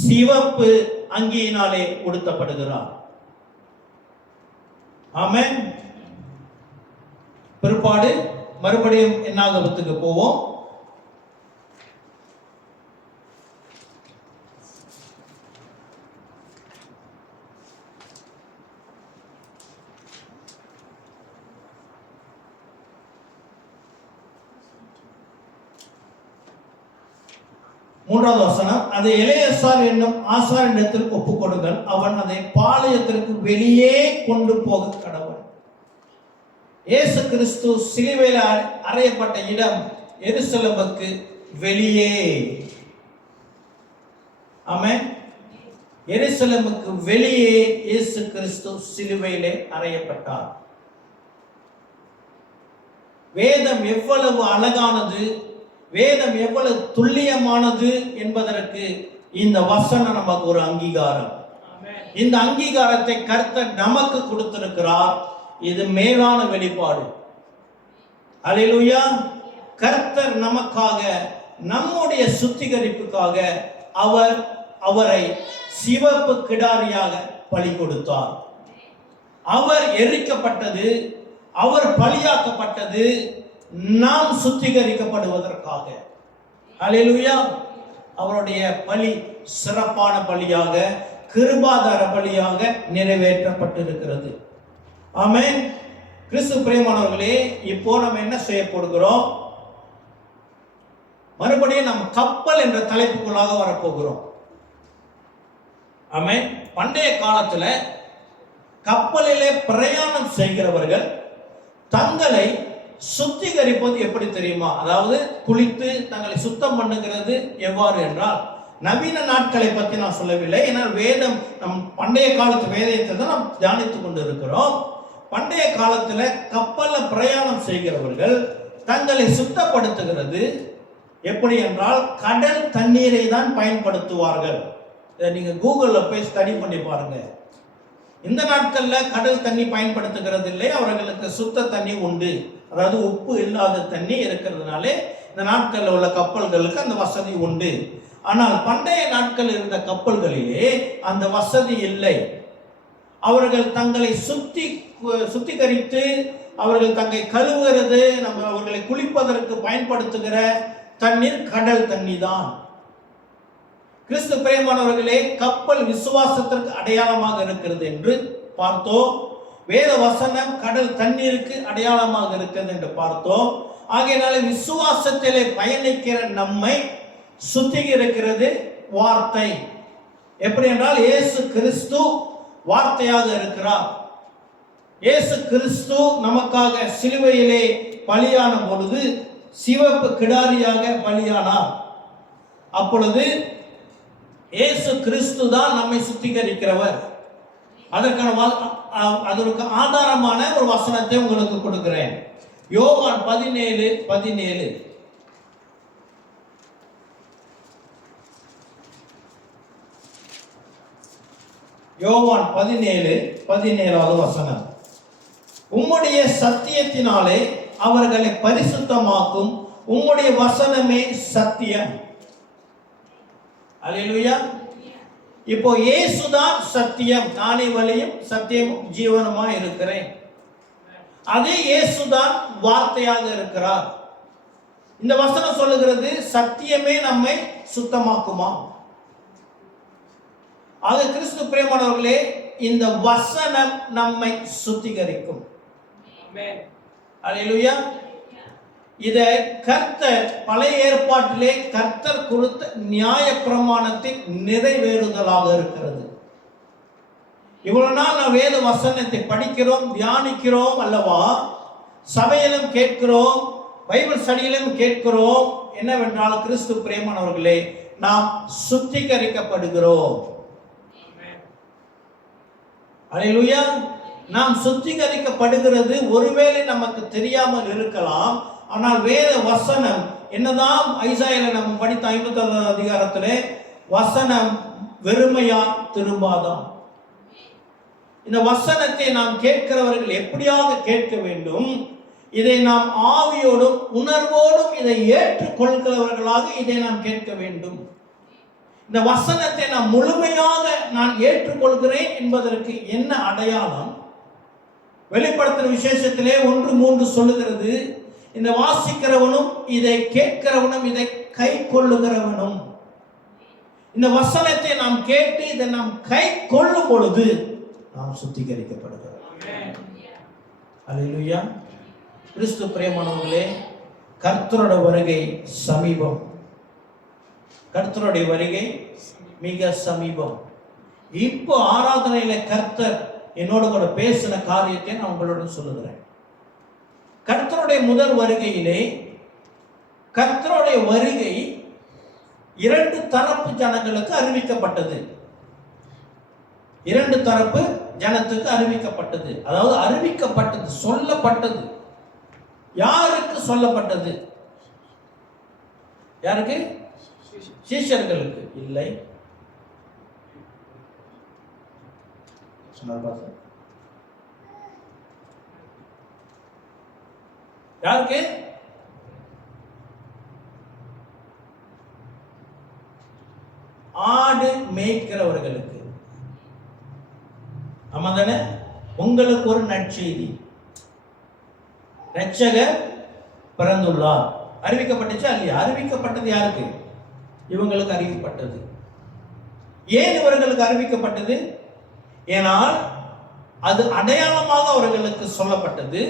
சிவப்பு அங்கியினாலே உடுத்தப்படுகிறார். ஆமென். பிற்பாடு மறுபடியும் என்னாகமத்துக்கு போவோம். மூன்றாவது வசனம். அதை எலெயாசார் என்னும் ஆசாரியனிடத்திற்கு ஒப்புக் கொடுங்கள், அவன் அதை பாளையத்திற்கு வெளியே கொண்டு போக கடவுள். இயேசு கிறிஸ்து சிலுவையில் அறையப்பட்ட இடம் எருசலேமுக்கு வெளியே. ஆமென். எருசலேமுக்கு வெளியே இயேசு கிறிஸ்து சிலுவையிலே அறையப்பட்டார். வேதம் எவ்வளவு அழகானது, வேதம் எவ்வளவு துல்லியமானது என்பதற்கு இந்த வசனம் நமக்கு ஒரு அங்கீகாரம். இந்த அங்கீகாரத்தை கர்த்தர் நமக்கு கொடுத்திருக்கிறார். இது மேலான வெளிப்பாடு. அல்லேலூயா. கர்த்தர் நமக்காக, நம்முடைய சுத்திகரிப்புக்காக அவரை சிவப்பு கிடாரியாக பலி கொடுத்தார். அவர் எரிக்கப்பட்டது, அவர் பலியாக்கப்பட்டது நாம் சுத்திகரிக்கப்படுவதற்காக. அல்லேலூயா. அவருடைய பலி சிறப்பான பலியாக, கிருபாதார பலியாக நிறைவேற்றப்பட்டிருக்கிறது. ஆமென். கிறிஸ்து பிரியமானவர்களே, இப்போ நம்ம என்ன செய்ய போகிறோம்? மறுபடியும் நம்ம கப்பல் என்ற தலைப்புக்குள்ளாக வரப்போகிறோம். ஆமென். பண்டைய காலத்துல கப்பலிலே பிரயாணம் செய்கிறவர்கள் தங்களை சுத்திகரிப்பது எப்படி தெரியுமா? அதாவது குளித்து தங்களை சுத்தம் பண்ணுகிறது எவ்வாறு என்றால், நவீன நாட்களை பற்றி நான் சொல்லவில்லை. ஏன்னால் வேதம், நம் பண்டைய காலத்து வேதத்தை தான் நாம் தியானித்துக் கொண்டு இருக்கிறோம். பண்டைய காலத்துல கப்பல்ல பிரயாணம் செய்கிறவர்கள் தங்களை சுத்தப்படுத்துகிறது எப்படி என்றால், கடல் தண்ணீரை தான் பயன்படுத்துவார்கள். நீங்க கூகுள்ல போய் ஸ்டடி பண்ணி பாருங்க. இந்த நாட்கள்ல கடல் தண்ணி பயன்படுத்துகிறது இல்லை. அவர்களுக்கு சுத்த தண்ணி உண்டு. அதாவது உப்பு இல்லாத தண்ணி இருக்கிறதுனாலே இந்த நாட்களில் உள்ள கப்பல்களுக்கு அந்த வசதி உண்டு. ஆனால் பண்டைய நாட்கள் இருந்த கப்பல்களிலே அந்த வசதி இல்லை. அவர்கள் தங்களை சுத்திகரித்து அவர்கள் தங்களை கழுவுகிறது, அவர்களை குளிப்பதற்கு பயன்படுத்துகிற தண்ணீர் கடல் தண்ணி தான். கிறிஸ்து பிரியமானவர்களே, கப்பல் விசுவாசத்திற்கு அடையாளமாக இருக்கிறது என்று பார்த்தோம். வேத வசனம் கடல் தண்ணீருக்கு அடையாளமாக இருக்கிறது என்று பார்த்தோம். ஆகையினால விசுவாசத்திலே பயணிக்கிற நம்மை சுத்திகரிக்கிறது வார்த்தை. எப்படி என்றால், இயேசு கிறிஸ்து வார்த்தையாக இருக்கிறார். இயேசு கிறிஸ்து நமக்காக சிலுவையிலே பலியான பொழுது சிவப்பு கிடாரியாக பலியானார். அப்பொழுது இயேசு கிறிஸ்து தான் நம்மை சுத்திகரிக்கிறவர். அதற்கு ஆதாரமான ஒரு வசனத்தை உங்களுக்கு கொடுக்கிறேன். யோவான் 17:17. யோவான் 17:17 வசனம். உம்முடைய சத்தியத்தினாலே அவர்களை பரிசுத்தமாக்கும், உம்முடைய வசனமே சத்தியம். அல்லேலூயா. இப்போ இயேசுதான் சத்தியம், நானே வழியும் சத்தியமும் ஜீவனுமாய் இருக்கிறேன். அதே இயேசுதான் வார்த்தையாக இருக்கிறார். இந்த வசனம் சொல்லுகிறது, சத்தியமே நம்மை சுத்தமாக்குமா? அது கிறிஸ்து பிரியமானவர்களே, இந்த வசனம் நம்மை சுத்திகரிக்கும். அல்லேலூயா. இதை கர்த்தர் பழைய ஏற்பாட்டிலே கர்த்தர் கொடுத்த நியாய பிரமாணத்தின் நிறைவேறுதலாக இருக்கிறது. இவ்வளவு நாள் நாம் வேத வசனத்தை படிக்கிறோம், தியானிக்கிறோம் அல்லவா? சபையிலும் கேட்கிறோம், பைபிள் ஸ்டடியிலும் கேட்கிறோம். என்னவென்றால், கிறிஸ்து பிரியமானவர்களே, நாம் சுத்திகரிக்கப்படுகிறோம். அல்லேலூயா. நாம் சுத்திகரிக்கப்படுகிறது ஒருவேளை நமக்கு தெரியாமல் இருக்கலாம். ஆனால் வேத வசனம் என்னதான், ஐசாயால நம்ம படித்த 56 அதிகாரத்திலே வசனம் வெறுமையா திரும்பாதான். இந்த வசனத்தை நாம் கேட்கிறவர்கள் எப்படியாக கேட்க வேண்டும்? இதை நாம் ஆவியோடும் உணர்வோடும் இதை ஏற்றுக்கொள்கிறவர்களாக இதை நாம் கேட்க வேண்டும். இந்த வசனத்தை நான் முழுமையாக நான் ஏற்றுக்கொள்கிறேன் என்பதற்கு என்ன அடையாளம்? வெளிப்படுத்தின விசேஷத்திலே 1:3 சொல்லுகிறது, இந்த வாசிக்கிறவனும் இதை கேட்கிறவனும் இதை கை கொள்ளுகிறவனும். இந்த வசனத்தை நாம் கேட்டு இதை நாம் கை கொள்ளும் பொழுது நாம் சுத்திகரிக்கப்படுகிறோம். அல்லேலூயா. கிறிஸ்து பிரியமானவர்களே, கர்த்தருடைய வருகை சமீபம். கர்த்தருடைய வருகை மிக சமீபம். இப்போ ஆராதனையில கர்த்தர் என்னோட கூட பேசின காரியத்தை நான் உங்களோட சொல்லுகிறேன். கர்த்தருடைய முதல் வருகையிலே கர்த்தருடைய வருகை 2 தரப்பு ஜனங்களுக்கு அறிவிக்கப்பட்டது. 2 தரப்பு ஜனத்துக்கு அறிவிக்கப்பட்டது. அதாவது அறிவிக்கப்பட்டது, சொல்லப்பட்டது. யாருக்கு சொல்லப்பட்டது? யாருக்கு? சீஷர்களுக்கு இல்லை. சொன்னார் பாருங்க. யாருக்கு? ஆடு மேய்க்கிறவர்களுக்கு. ஆமா தானே? உங்களுக்கு ஒரு நற்செய்தி, ரட்சகர் பிறந்துள்ளார் அறிவிக்கப்பட்டுச்சா இல்லையா? அறிவிக்கப்பட்டது யாருக்கு? இவங்களுக்கு அறிவிக்கப்பட்டது. ஏன் இவர்களுக்கு அறிவிக்கப்பட்டது? ஏனால் அது அடையாளமாக அவர்களுக்கு சொல்லப்பட்டது.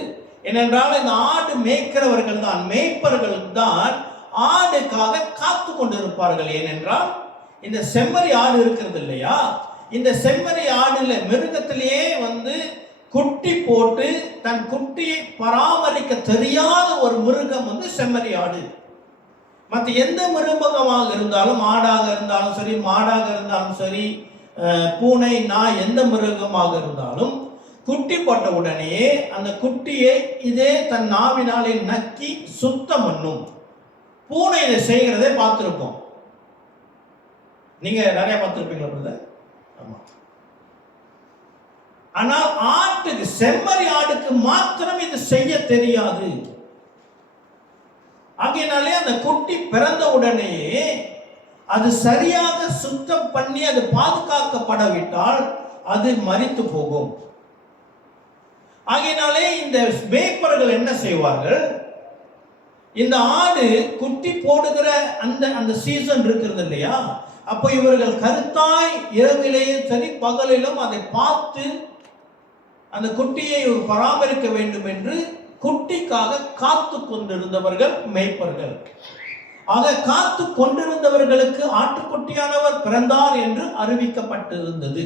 ஏனென்றால் இந்த ஆடு மேய்க்கிறவர்கள் தான், மேய்ப்பர்கள் தான் ஆடுக்காக காத்து கொண்டிருப்பார்கள். ஏனென்றால் இந்த செம்மறி ஆடு இருக்கிறது இல்லையா, இந்த செம்மறி ஆடுல மிருகத்திலேயே குட்டி போட்டு தன் குட்டியை பராமரிக்க தெரியாத ஒரு மிருகம் செம்மறி ஆடு. மற்ற எந்த மிருகமாக இருந்தாலும், ஆடாக இருந்தாலும் சரி, மாடாக இருந்தாலும் சரி, பூனை, நாய், எந்த மிருகமாக இருந்தாலும் குட்டி போட்ட உடனே அந்த குட்டியை இதே தன் நாவினாலே நக்கி சுத்தம் பண்ணும். பூனை இதை செய்கிறதே பார்த்துருப்போம். நீங்க நிறைய பார்த்துருப்பீங்களா? ஆமா. ஆனால் ஆட்டுக்கு, செம்மறி ஆடுக்கு மாத்திரம் இது செய்ய தெரியாது. ஆகையினாலே அந்த குட்டி பிறந்த உடனேயே அது சரியாக சுத்தம் பண்ணி அது பாதுகாக்கப்படவிட்டால் அது மரித்து போகும். ஆகையினாலே இந்த மேய்ப்பர்கள் என்ன செய்வார்கள்? இந்த ஆடு குட்டி போடுகிற அந்த சீசன் இருக்கிறது இல்லையா, அப்போ இவர்கள் கருத்தாய் இரவிலேயும் சரி பகலிலும் அதை பார்த்து அந்த குட்டியை பராமரிக்க வேண்டும் என்று குட்டிக்காக காத்து கொண்டிருந்தவர்கள் மேய்ப்பர்கள். ஆக காத்து கொண்டிருந்தவர்களுக்கு ஆட்டுக்குட்டியானவர் பிறந்தார் என்று அறிவிக்கப்பட்டிருந்தது.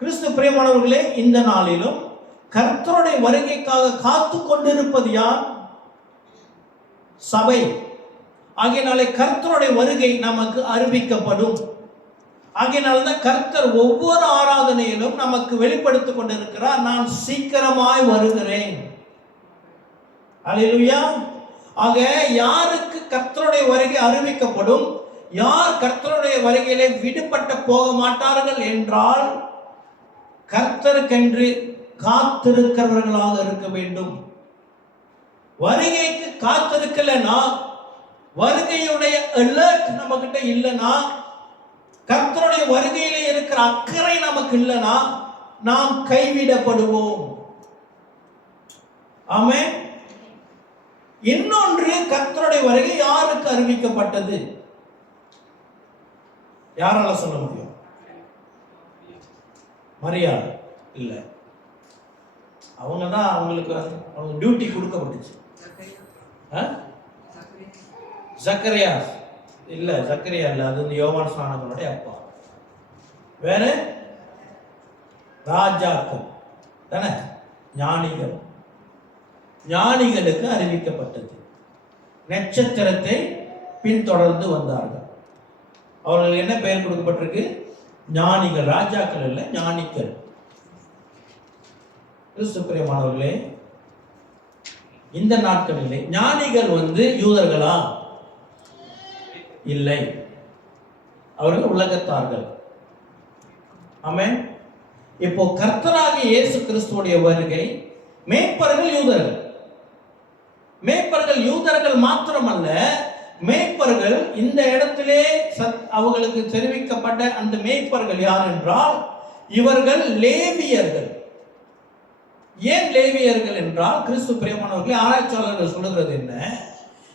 கிறிஸ்து பிரியமானவர்களே, இந்த நாளிலும் கர்த்தருடைய வருகைக்காக காத்து கொண்டிருப்பது யார்? சபை. ஆகையினாலே கர்த்தருடைய வருகை நமக்கு அறிவிக்கப்படும். ஆகையினால்தான் கர்த்தர் ஒவ்வொரு ஆராதனையிலும் நமக்கு வெளிப்படுத்திக் கொண்டிருக்கிறார், நான் சீக்கிரமாய் வருகிறேன். அல்லேலூயா. ஆக யாருக்கு கர்த்தருடைய வருகை அறிவிக்கப்படும்? யார் கர்த்தருடைய வருகையிலே விடுபட்டு போக மாட்டார்கள் என்றால் கர்த்தருக்கென்று காத்திருக்கிறவர்களாக இருக்க வேண்டும். வருகைக்கு காத்திருக்கலனா, வருகையுடைய அலர்ட் நம்ம கிட்ட இல்லைனா, கர்த்தருடைய வருகையிலே இருக்கிற அக்கறை நமக்கு இல்லைனா நாம் கைவிடப்படுவோம். ஆமென். இன்னொன்று, கர்த்தருடைய வருகை யாருக்கு அறிவிக்கப்பட்டது? யாரால சொல்ல முடியும்? மரியாள் இல்ல, அவங்க தான் அவங்களுக்கு அவங்க டியூட்டி கொடுக்கப்பட்டுச்சு. ஜக்கரியா இல்ல, ஜக்கரியா இல்ல, அது யோவான் ஸ்நானகனுடைய அப்பா. வேற ராஜாக்கள் தானே, ஞானிகள். ஞானிகளுக்கு அறிவிக்கப்பட்டது. நட்சத்திரத்தை பின்தொடர்ந்து வந்தார்கள். அவர்கள் என்ன பெயர் கொடுக்கப்பட்டிருக்கு? ஞானிகள். ராஜாக்கள் இல்ல, ஞானிகள். கிறிஸ்து பிரியமானவர்களே, இந்த நாட்களிலே ஞானிகள் யூதர்களா? இல்லை, அவர்கள் உலகத்தார்கள். ஆமென். இப்போ கர்த்தராகிய இயேசு கிறிஸ்துவுடைய வருகை, மேய்ப்பர்கள் யூதர்கள். மேய்ப்பர்கள் யூதர்கள் மாத்திரமல்ல, மேய்ப்பர்கள் இந்த இடத்திலே அவர்களுக்கு தெரிவிக்கப்பட்ட அந்த மேய்ப்பர்கள் யார் என்றால் இவர்கள் லேவியர்கள். ஏன் லேவியர்கள் என்றால், கிறிஸ்து பிரியமானவர்களே, ஆராய்ச்சியாளர்கள் சொல்லுகிறது என்ன,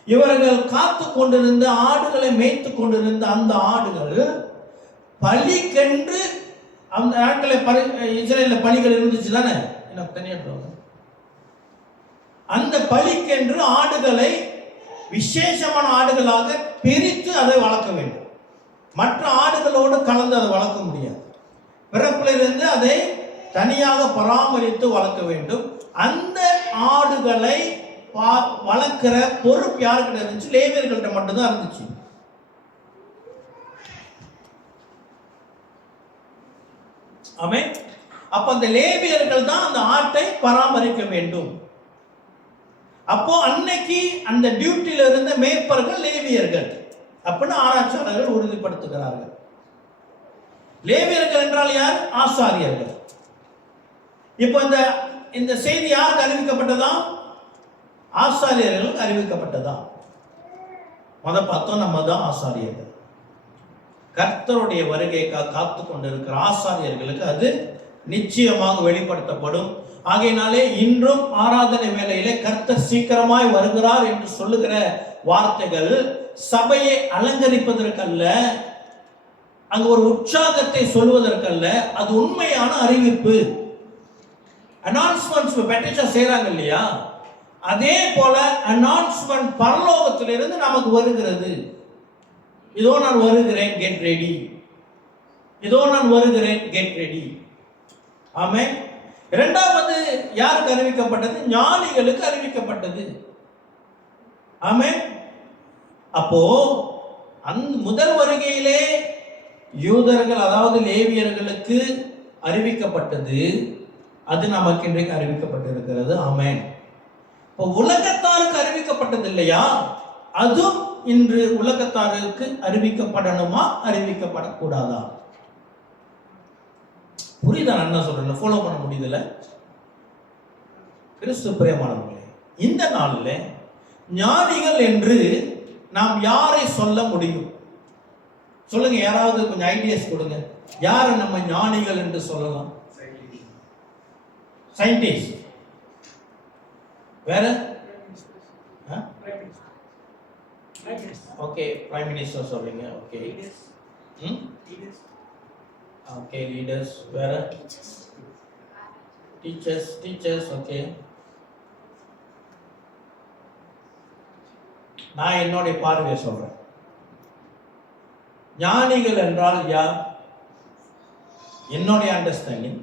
இவர்கள் காத்து கொண்டிருந்த ஆடுகளை மேய்த்து கொண்டிருந்த அந்த ஆடுகள் பலிக்கென்று, அந்த நாட்களில் இஸ்ரேலில் பலிகள் இருந்துச்சு தானே, எனக்கு தனியாக அந்த பலிக்கென்று ஆடுகளை விசேஷமான ஆடுகளாக பிரித்து அதை வளர்க்க வேண்டும். மற்ற ஆடுகளோடு கலந்து அதை வளர்க்க முடியாது. பிறப்பிலிருந்து அதை தனியாக பராமரித்து வளர்க்க வேண்டும். அந்த ஆடுகளை வளர்க்கிற பொறுப்பு யாருக்கிட்ட இருந்துச்சு? லேவியர்கள்ட்ட மட்டும்தான் இருந்துச்சு. ஆமென். அப்ப அந்த லேவியர்கள் தான் அந்த ஆட்டை பராமரிக்க வேண்டும். அப்போ அன்னைக்கு அந்த டியூட்டியில இருந்த மேய்ப்பர்கள் லேவியர்கள் அப்படின்னு ஆராய்ச்சியாளர்கள் உறுதிப்படுத்துகிறார்கள். லேவியர்கள் என்றால் யார்? ஆசாரியர்கள். இப்போ இந்த செய்தி யாருக்கு அறிவிக்கப்பட்டதா? ஆசாரியர்களுக்கு அறிவிக்கப்பட்டதா? பார்த்தோம், நம்ம தான் ஆசாரியர்கள். கர்த்தருடைய வருகைக்காக காத்து கொண்டிருக்கிற ஆசாரியர்களுக்கு அது நிச்சயமாக வெளிப்படுத்தப்படும். ஆகையினாலே இன்றும் ஆராதனை வேளையிலே கர்த்தர் சீக்கிரமாய் வருகிறார் என்று சொல்லுகிற வார்த்தைகள் சபையை அலங்கரிப்பதற்கல்ல, அங்கு ஒரு உற்சாகத்தை சொல்வதற்கல்ல, அது உண்மையான அறிவிப்பு. அனௌன்ஸ்மெண்ட்ஸ் பெட்டேஷா செய்றாங்க இல்லையா, அதே போல அனௌன்ஸ்மெண்ட் பரலோகத்திலிருந்து நமக்கு வருகிறது. இதோ நான் வருகிறேன், கெட் ரெடி. இதோ நான் வருகிறேன், கெட் ரெடி. ஆமென். இரண்டாவது யாருக்கு அறிவிக்கப்பட்டது? ஞானிகளுக்கு அறிவிக்கப்பட்டது. ஆமென். அப்போ முதல் வருகையிலே யூதர்கள், அதாவது லேவியர்களுக்கு அறிவிக்கப்பட்டது, அது நமக்கு இன்றைக்கு அறிவிக்கப்பட்டிருக்கிறது. ஆமென். இப்போ உலகத்தாருக்கு அறிவிக்கப்பட்டது இல்லையா, அதுவும் இன்று உலகத்தாருக்கு அறிவிக்கப்படணுமா, அறிவிக்கப்படக்கூடாதா? புரியுதா நான் என்ன சொல்றேன்? ஃபாலோ பண்ண முடியுதுல? கிறிஸ்து பிரியமானவர்களே, இந்த நாளில் ஞானிகள் என்று நாம் யாரை சொல்ல முடியும்? சொல்லுங்க, யாராவது கொஞ்சம் ஐடியாஸ் கொடுங்க. யாரை நம்ம ஞானிகள் என்று சொல்லலாம்? சயின்டிஸ்ட். வேற? ஓகே, பிரைம் மினிஸ்டர் சொல்றீங்க. Okay, okay, leaders. வேற? டீச்சர்ஸ். ஓகே, நான் என்னுடைய பார்வையை சொல்றேன். ஞானிகள் என்றால் யார்? என்னுடைய அண்டர்ஸ்டாண்டிங்,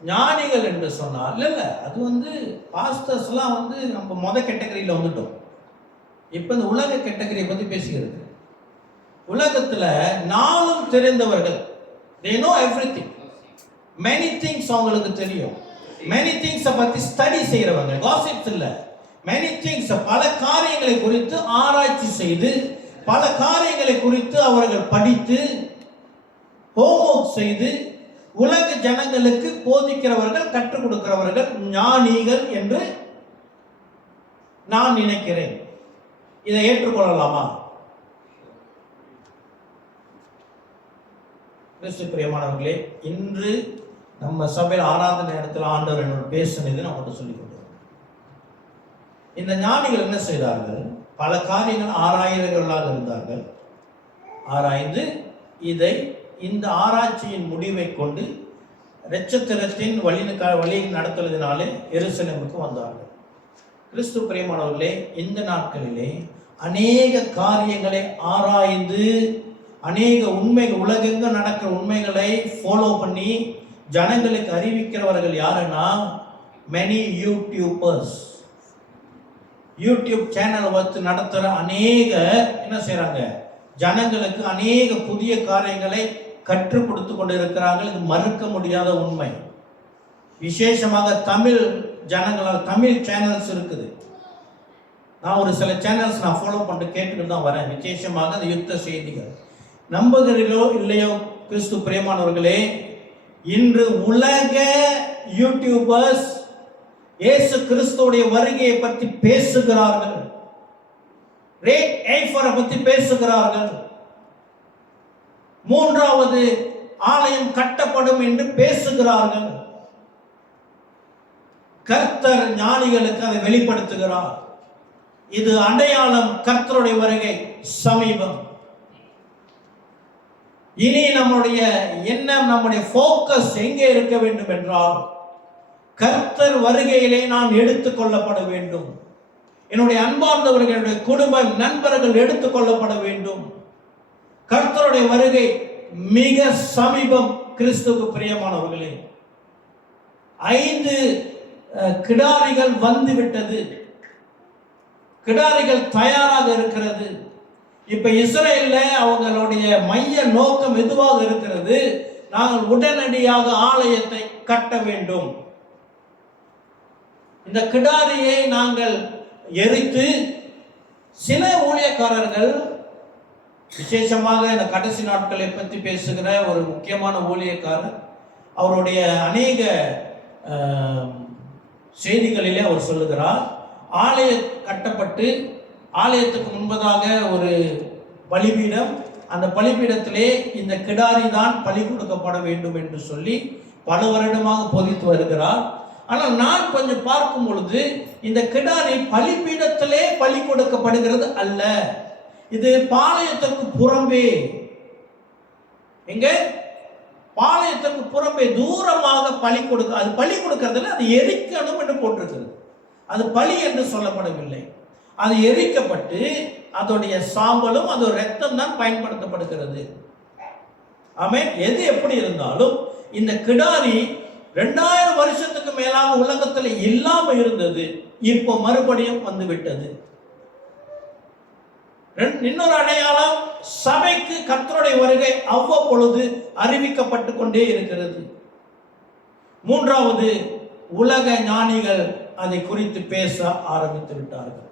ஞானிகள் என்று சொன்னால் இல்ல, அது பாஸ்டர்ஸ்லாம் நம்ம கேட்டகரியில் வந்துட்டோம். இப்ப இந்த உலக கேட்டகரியை பத்தி பேசுகிறது. உலகத்துல நாளும் தெரிந்தவர்கள், they know everything, many things அவங்களுக்கு தெரியும். many things பத்தி ஸ்டடி செய்யறவங்க, gossips இல்ல, many things, பல காரியங்களை குறித்து ஆராய்ச்சி செய்து, பல காரியங்களை குறித்து அவர்கள் படித்து ஹோம்வொர்க் செய்து உலக ஜனங்களுக்கு போதிக்கிறவர்கள், கற்றுக் கொடுக்கிறவர்கள் ஞானிகள் என்று நான் நினைக்கிறேன். இதை ஏற்றுக்கொள்ளலாமா? கிறிஸ்து பிரியமானவர்களே, இன்று நம்ம சபையில் ஆராதனை இடத்துல ஆண்டவர் என்னோட பேசினது நான் மட்டும் சொல்லிக் கொடுக்கிறேன். இந்த ஞானிகள் என்ன செய்தார்கள்? பல காரியங்கள் ஆராய்கிறவர்களாக இருந்தார்கள். ஆராய்ந்து இதை இந்த ஆராய்ச்சியின் முடிவை கொண்டு இரட்சத்திரத்தின் வழி நடத்துவதனாலே எருசலேமுக்கு வந்தார்கள். கிறிஸ்து பிரியமானவர்களே, இந்த நாட்களிலே அநேக காரியங்களை ஆராய்ந்து, அநேக உண்மைகள், உலகெங்க நடக்கிற உண்மைகளை ஃபாலோ பண்ணி ஜனங்களுக்கு அறிவிக்கிறவர்கள் யாருன்னா, மெனி யூடியூபர்ஸ். யூடியூப் சேனல் நடத்துகிற அநேக என்ன செய்யறாங்க? ஜனங்களுக்கு அநேக புதிய காரியங்களை கற்றுக் கொடுத்து கொண்டு இருக்கிறார்கள். இது மறுக்க முடியாத உண்மை. விசேஷமாக தமிழ் ஜனங்களால் தமிழ் சேனல்ஸ் இருக்குது. நான் ஒரு சில சேனல்ஸ் நான் ஃபாலோ பண்ணிட்டு கேட்டுக்கிட்டு தான் வரேன். விசேஷமாக அந்த யுத்த செய்திகள். நம்புகிறீர்களோ இல்லையோ கிறிஸ்து பிரியமானவர்களே, இன்று உலக யூடியூபர்ஸ் இயேசு கிறிஸ்துவுடைய வருகையை பற்றி பேசுகிறார்கள். ரேட் ஐஃபரை பற்றி பேசுகிறார்கள். மூன்றாவது ஆலயம் கட்டப்படும் என்று பேசுகிறார்கள். கர்த்தர் ஞானிகளுக்கு அதை வெளிப்படுத்துகிறார். இது அடையாளம், கர்த்தருடைய வருகை சமீபம். இனி நம்முடைய எண்ணம், நம்முடைய போக்கஸ் எங்கே இருக்க வேண்டும் என்றால், கர்த்தர் வருகையிலே நான் எடுத்துக் கொள்ளப்பட வேண்டும். என்னுடைய அன்பார்ந்தவர்களுடைய குடும்பம், நண்பர்கள் எடுத்துக் கொள்ளப்பட வேண்டும். கர்த்தருடைய வருகை மிக சமீபம். கிறிஸ்துவுக்கு பிரியமானவர்களே, 5 கிடாரிகள் வந்து விட்டது. கிடாரிகள் தயாராக இருக்கிறது. இப்ப இஸ்ரேல்ல அவங்களுடைய மைய நோக்கம் எதுவாக இருக்கிறது? நாங்கள் உடனடியாக ஆலயத்தை கட்ட வேண்டும். இந்த கிடாரியை நாங்கள் எரித்து, சில ஊழியக்காரர்கள் விசேஷமாக இந்த கடைசி நாட்களை பற்றி பேசுகிற ஒரு முக்கியமான ஊழியக்காரர் அவருடைய அநேக செய்திகளிலே அவர் சொல்லுகிறார், ஆலயம் கட்டப்பட்டு ஆலயத்துக்கு முன்பதாக ஒரு பலிபீடம், அந்த பலிபீடத்திலே இந்த கிடாரி தான் பலி கொடுக்கப்பட வேண்டும் என்று சொல்லி பல வருடமாக போதித்து வருகிறார். ஆனால் நான் கொஞ்சம் பார்க்கும் பொழுது இந்த கிடாரி பலிபீடத்திலே பலி கொடுக்கப்படுகிறது அல்ல, இது பாளையத்திற்கு புறம்பே, எங்க பாளையத்திற்கு புறம்பே தூரமாக பலி கொடுக்க, அது பலி கொடுக்கறதுல அது எரிக்கணும் என்று போட்டிருக்கிறது. அது பலி என்று சொல்லப்படவில்லை, அது எரிக்கப்பட்டு அதோடைய சாம்பலும் அதோட ரத்தம் தான் பயன்படுத்தப்படுகிறது. ஆமென். எது எப்படி இருந்தாலும் இந்த கிடாரி 2000 வருஷத்துக்கு மேலாக உலகத்தில் இல்லாம இருந்தது, இப்போ மறுபடியும் வந்து விட்டது. இன்னொரு அடையாளம், சபைக்கு கர்த்தருடைய வருகை அவ்வப்பொழுது அறிவிக்கப்பட்டு கொண்டே இருக்கிறது. மூன்றாவது, உலக ஞானிகள் அதை குறித்து பேச ஆரம்பித்து விட்டார்கள்.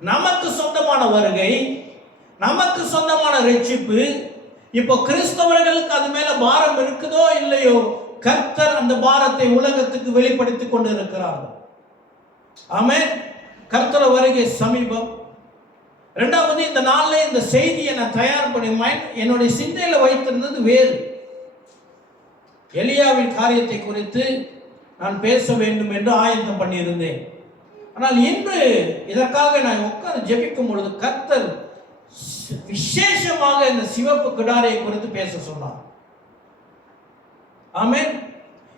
நமக்கு சொந்தமான வருகை, நமக்கு சொந்தமான ரட்சிப்பு, இப்போ கிறிஸ்தவர்களுக்கு அது மேல பாரம் இருக்குதோ இல்லையோ, கர்த்தர் அந்த பாரத்தை உலகத்துக்கு வெளிப்படுத்தி கொண்டு இருக்கிறார்கள். ஆமென். கர்த்தர் வருகை சமீபம். இரண்டாவது, இந்த நாளில் இந்த செய்தியை நான் தயார் பண்ணி என்னுடைய சிந்தையில வைத்திருந்தது வேறு. எலியாவின் காரியத்தை குறித்து நான் பேச வேண்டும் என்று ஆயத்தம் பண்ணியிருந்தேன். ஆனால் இன்று இதற்காக நான் உட்கார்ந்து ஜெபிக்கும் பொழுது கர்த்தர் விசேஷமாக இந்த சிவப்பு கிடாரியை குறித்து பேச சொன்னார். ஆமென்.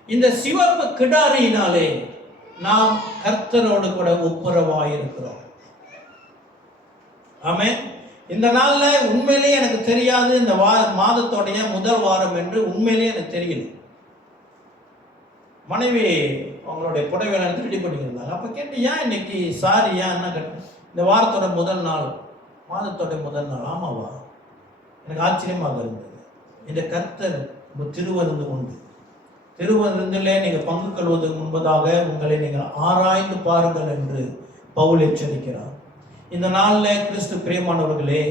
இந்த சிவப்பு கிடாரியினாலே நாம் கர்த்தரோடு கூட ஒப்புரவாயிருக்கிறோம். ஆமென். இந்த நாள்ல உண்மையிலேயே எனக்கு தெரியாது இந்த மாதத்தோடைய முதல் வாரம் என்று உண்மையிலேயே எனக்கு தெரியல. மனைவி அவங்களுடைய புடவைகளை ரெடி பண்ணியிருந்தாங்க. அப்ப கேட்டு, ஏன் இன்னைக்கு சாரி, ஏன் என்ன கேட்டேன், இந்த வாரத்தோட முதல் நாள், மாதத்தோட முதல் நாள். ஆமாவா? எனக்கு ஆச்சரியமாக இருந்தது. இந்த கர்த்தர் திருவருந்து உண்டு. திருவருந்திலே நீங்கள் பங்கு கொள்வதற்கு முன்பதாக உங்களை நீங்கள் ஆராய்ந்து பாருங்கள் என்று பவுல் எச்சரிக்கிறார். இந்த நாளில் கிறிஸ்து பிரியமானவர்களே,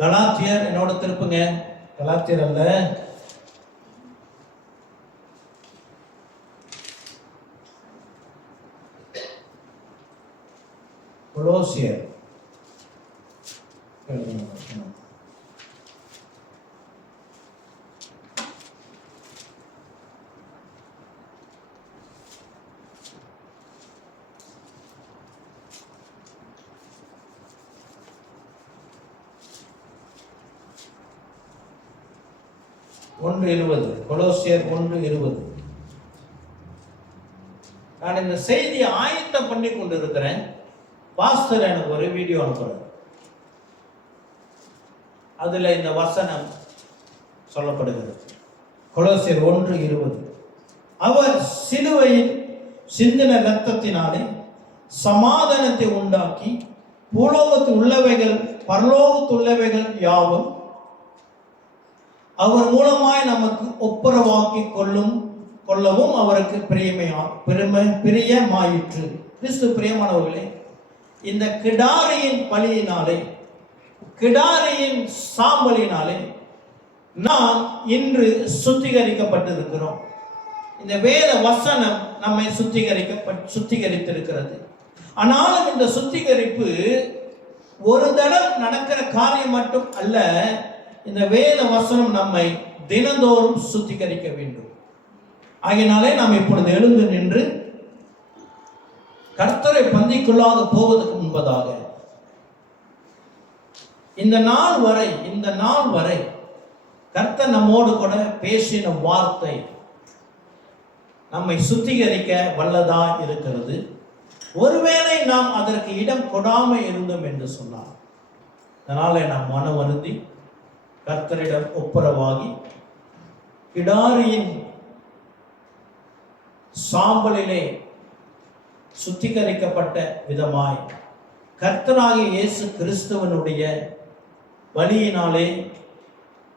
கலாத்தியர், என்னோட திருப்புங்க, கலாத்தியர் அல்ல, கொலோசியர். கொலோசியர் 1:20. நான் இந்த செய்தியை ஆயத்தம் பண்ணி கொண்டு இருக்கிறேன். பாஸ்டர் எனக்கு ஒரு வீடியோ அனுப்புறார். அதுல இந்த வசனம் சொல்லப்படுகிறது. கொலோசியர் 1:20. அவர் சிலுவையில் சிந்தின இரத்தத்தினாலே சமாதானத்தை உண்டாக்கி பூலோகத்தில் உள்ளவைகள் பரலோகத்தில் உள்ளவைகள் யாவும் அவர் மூலமாய் நமக்கு ஒப்புரவாக்கி கொள்ளவும் அவருக்கு பிரியமாயிற்று. கிறிஸ்து பிரியமானவர்களே, இந்த கிடாரியின் பலியினாலே, கிடாரியின் சாம்பலினாலே நாம் இன்று சுத்திகரிக்கப்பட்டிருக்கிறோம். இந்த வேத வசனம் நம்மை சுத்திகரித்திருக்கிறது. ஆனாலும் இந்த சுத்திகரிப்பு ஒரு தடவை நடக்கிற காரியம் மட்டும் அல்ல. இந்த வேத வசனம் நம்மை தினந்தோறும் சுத்திகரிக்க வேண்டும். ஆகையினாலே நாம் இப்பொழுது எழுந்து நின்று கர்த்தரை பந்திக்குள்ளாக போவதற்கு முன்பதாக இந்த நாள் வரை கர்த்தர் நம்மோடு கூட பேசின வார்த்தை நம்மை சுத்திகரிக்க வல்லதா இருக்கிறது. ஒருவேளை நாம் அதற்கு இடம் கொடாமல் இருந்தோம் என்று சொன்னார், அதனால நாம் மன வருந்தி கர்த்தரிடம் ஒப்புரவாகி கிடாரியின் சாம்பலிலே சுத்திகரிக்கப்பட்ட விதமாய் கர்த்தராகிய இயேசு கிறிஸ்துவனுடைய வழியினாலே